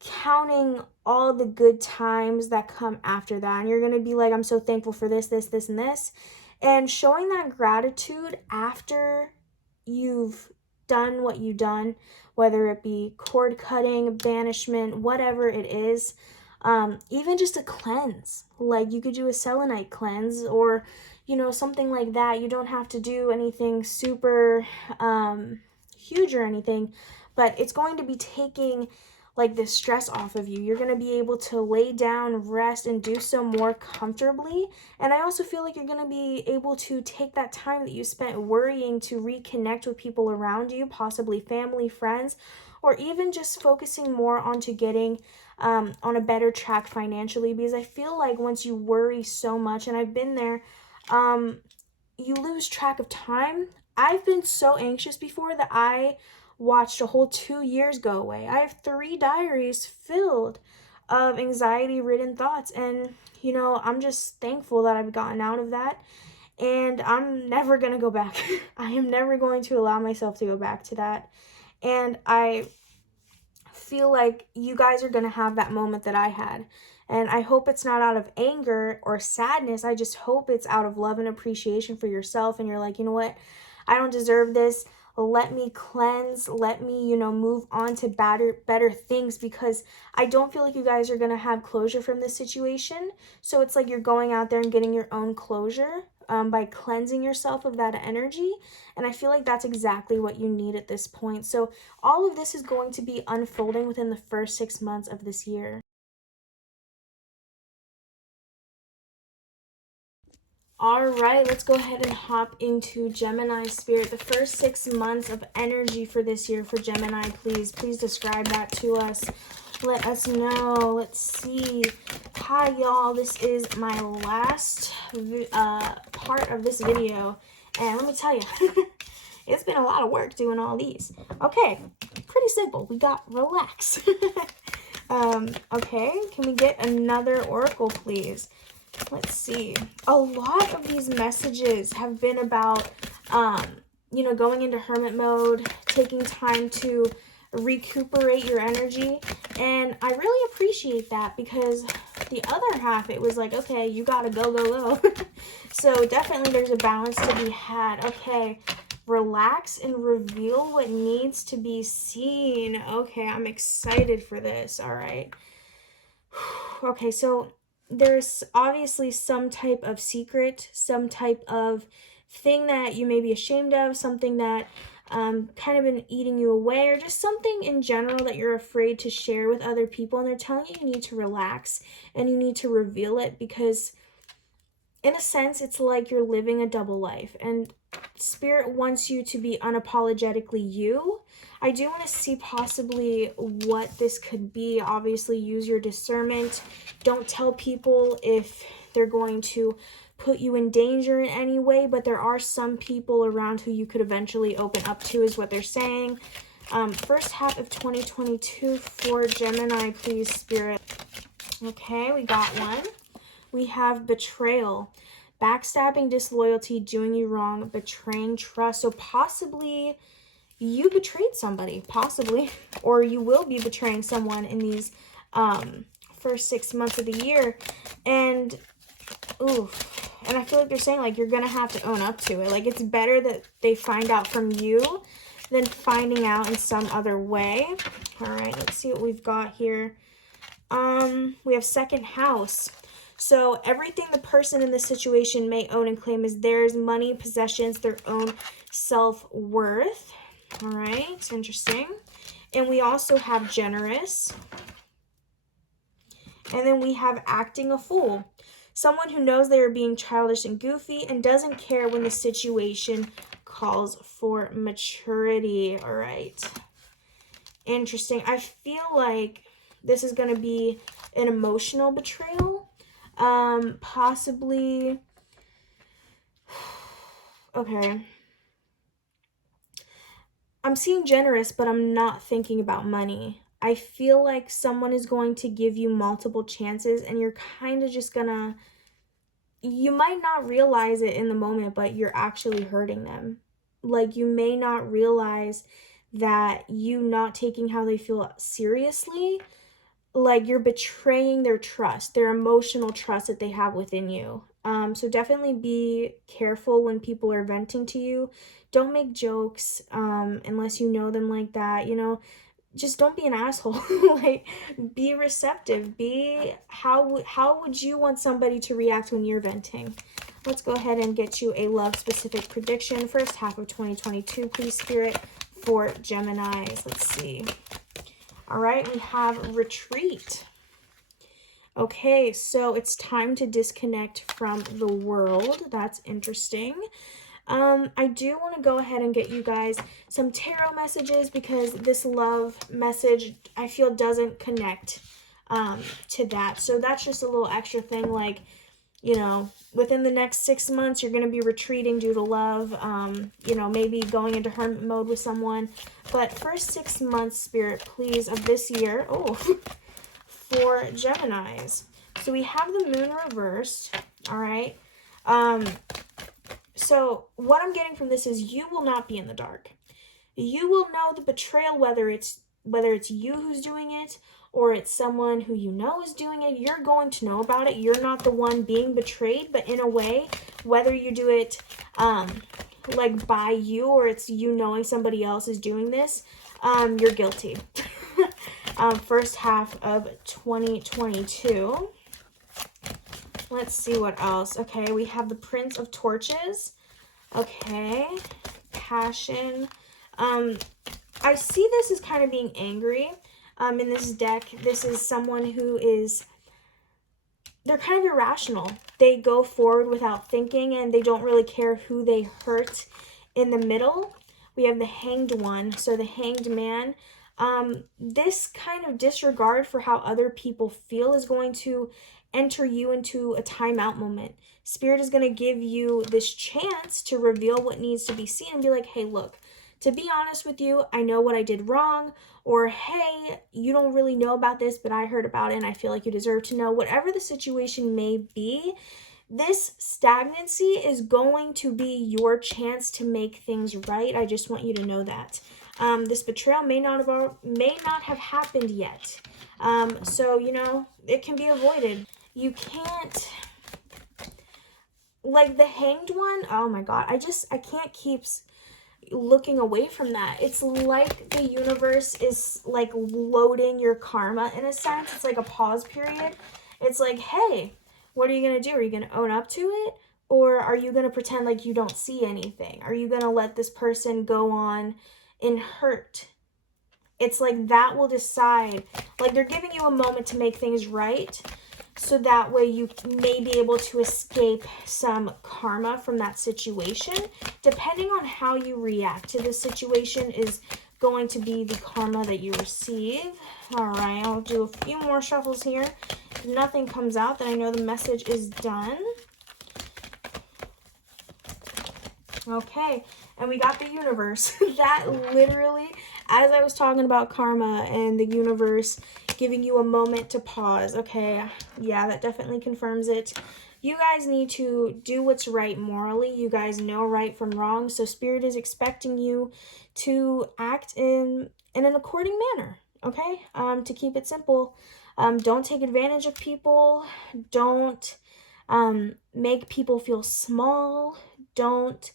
counting all the good times that come after that. And you're going to be like, I'm so thankful for this, this, this, and this. And showing that gratitude after you've done what you've done, whether it be cord cutting, banishment, whatever it is, even just a cleanse. Like you could do a selenite cleanse or, you know, something like that. You don't have to do anything super huge or anything, but it's going to be taking like this stress off of you. You're going to be able to lay down, rest, and do so more comfortably. And I also feel like you're going to be able to take that time that you spent worrying to reconnect with people around you, possibly family, friends, or even just focusing more onto getting on a better track financially. Because I feel like once you worry so much, and I've been there, you lose track of time. I've been so anxious before that I watched a whole 2 years go away. I have 3 diaries filled of anxiety-ridden thoughts, and you know, I'm just thankful that I've gotten out of that, and I'm never gonna go back. I am never going to allow myself to go back to that. And I feel like you guys are gonna have that moment that I had, and I hope it's not out of anger or sadness. I just hope it's out of love and appreciation for yourself, and you're like, you know what, I don't deserve this. Let me cleanse, let me, you know, move on to better things, because I don't feel like you guys are going to have closure from this situation. So it's like you're going out there and getting your own closure by cleansing yourself of that energy. And I feel like that's exactly what you need at this point. So all of this is going to be unfolding within the first 6 months of this year. All right, let's go ahead and hop into Gemini, Spirit. The first 6 months of energy for this year for Gemini, please describe that to us. Let us know. Let's see. Hi, y'all. This is my last part of this video. And let me tell you, it's been a lot of work doing all these. Okay, pretty simple. We got relax. Okay, can we get another oracle, please? Let's see. A lot of these messages have been about, you know, going into hermit mode, taking time to recuperate your energy. And I really appreciate that, because the other half, it was like, okay, you gotta go. So definitely there's a balance to be had. Okay, relax and reveal what needs to be seen. Okay, I'm excited for this. All right. Okay, so there's obviously some type of secret, some type of thing that you may be ashamed of, something that kind of been eating you away, or just something in general that you're afraid to share with other people, and they're telling you need to relax and you need to reveal it, because in a sense it's like you're living a double life, and Spirit wants you to be unapologetically you. I do want to see possibly what this could be. Obviously, use your discernment. Don't tell people if they're going to put you in danger in any way, but there are some people around who you could eventually open up to, is what they're saying. First half of 2022 for Gemini, please, Spirit. Okay, we got one. We have betrayal. Backstabbing, disloyalty, doing you wrong, betraying trust. So possibly you betrayed somebody, possibly, or you will be betraying someone in these first 6 months of the year. And and I feel like they're saying, like, you're gonna have to own up to it. Like, it's better that they find out from you than finding out in some other way. All right, let's see what we've got here. We have second house. So everything the person in this situation may own and claim is theirs: money, possessions, their own self-worth. All right, interesting. And we also have generous. And then we have acting a fool. Someone who knows they are being childish and goofy and doesn't care when the situation calls for maturity. All right. Interesting. I feel like this is going to be an emotional betrayal. Possibly. Okay. I'm seeing generous, but I'm not thinking about money. I feel like someone is going to give you multiple chances, and you're kind of just gonna, you might not realize it in the moment, but you're actually hurting them. Like, you may not realize that you not taking how they feel seriously, like, you're betraying their trust, their emotional trust that they have within you. So definitely be careful when people are venting to you. Don't make jokes unless you know them like that, you know. Just don't be an asshole. Like, be receptive. Be, how would you want somebody to react when you're venting? Let's go ahead and get you a love specific prediction. First half of 2022, please, Spirit, for Geminis. Let's see. All right, we have retreat. Okay, so it's time to disconnect from the world. That's interesting. I do want to go ahead and get you guys some tarot messages, because this love message, I feel, doesn't connect to that. So that's just a little extra thing, like, you know, within the next 6 months, you're going to be retreating due to love, you know, maybe going into hermit mode with someone. But first 6 months, Spirit, please, of this year, for Geminis. So we have the moon reversed, all right? So what I'm getting from this is you will not be in the dark. You will know the betrayal, whether it's you who's doing it or it's someone who you know is doing it. You're going to know about it. You're not the one being betrayed, but in a way, whether you do it like by you or it's you knowing somebody else is doing this, you're guilty. First half of 2022. Let's see what else. Okay, we have the Prince of Torches. Okay, passion. I see this as kind of being angry. In this deck, this is someone who is, they're kind of irrational. They go forward without thinking, and they don't really care who they hurt in the middle. We have the Hanged One, so the Hanged Man. This kind of disregard for how other people feel is going to enter you into a timeout moment. Spirit is going to give you this chance to reveal what needs to be seen and be like, hey, look, to be honest with you, I know what I did wrong, or hey, you don't really know about this, but I heard about it and I feel like you deserve to know. Whatever the situation may be, this stagnancy is going to be your chance to make things right. I just want you to know that. This betrayal may not have happened yet. So, you know, it can be avoided. You can't, like the Hanged One, oh my God, I can't keep looking away from that. It's like the universe is like loading your karma in a sense. It's like a pause period. It's like, hey, what are you going to do? Are you going to own up to it? Or are you going to pretend like you don't see anything? Are you going to let this person go on in hurt? It's like that will decide. Like they're giving you a moment to make things right, so that way you may be able to escape some karma from that situation. Depending on how you react to this situation is going to be the karma that you receive. All right, I'll do a few more shuffles here. If nothing comes out, then I know the message is done. Okay, and we got the universe. That literally, as I was talking about karma and the universe giving you a moment to pause, okay, yeah, that definitely confirms it. You guys need to do what's right morally. You guys know right from wrong, so Spirit is expecting you to act in an according manner, okay? To keep it simple, don't take advantage of people. Don't make people feel small. Don't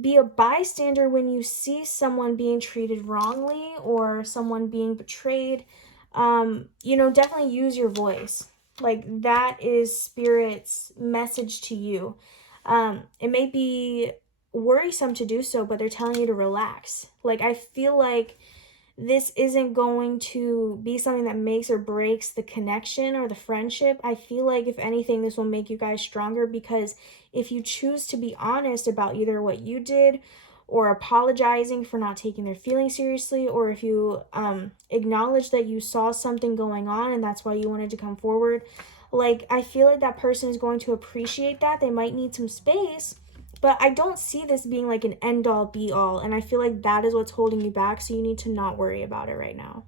be a bystander when you see someone being treated wrongly or someone being betrayed. You know, definitely use your voice. Like that is Spirit's message to you. It may be worrisome to do so, but they're telling you to relax. Like I feel like this isn't going to be something that makes or breaks the connection or the friendship. I feel like if anything, this will make you guys stronger, because if you choose to be honest about either what you did or apologizing for not taking their feelings seriously, or if you acknowledge that you saw something going on and that's why you wanted to come forward, like I feel like that person is going to appreciate that. They might need some space, but I don't see this being like an end all be all, and I feel like that is what's holding you back, so you need to not worry about it right now.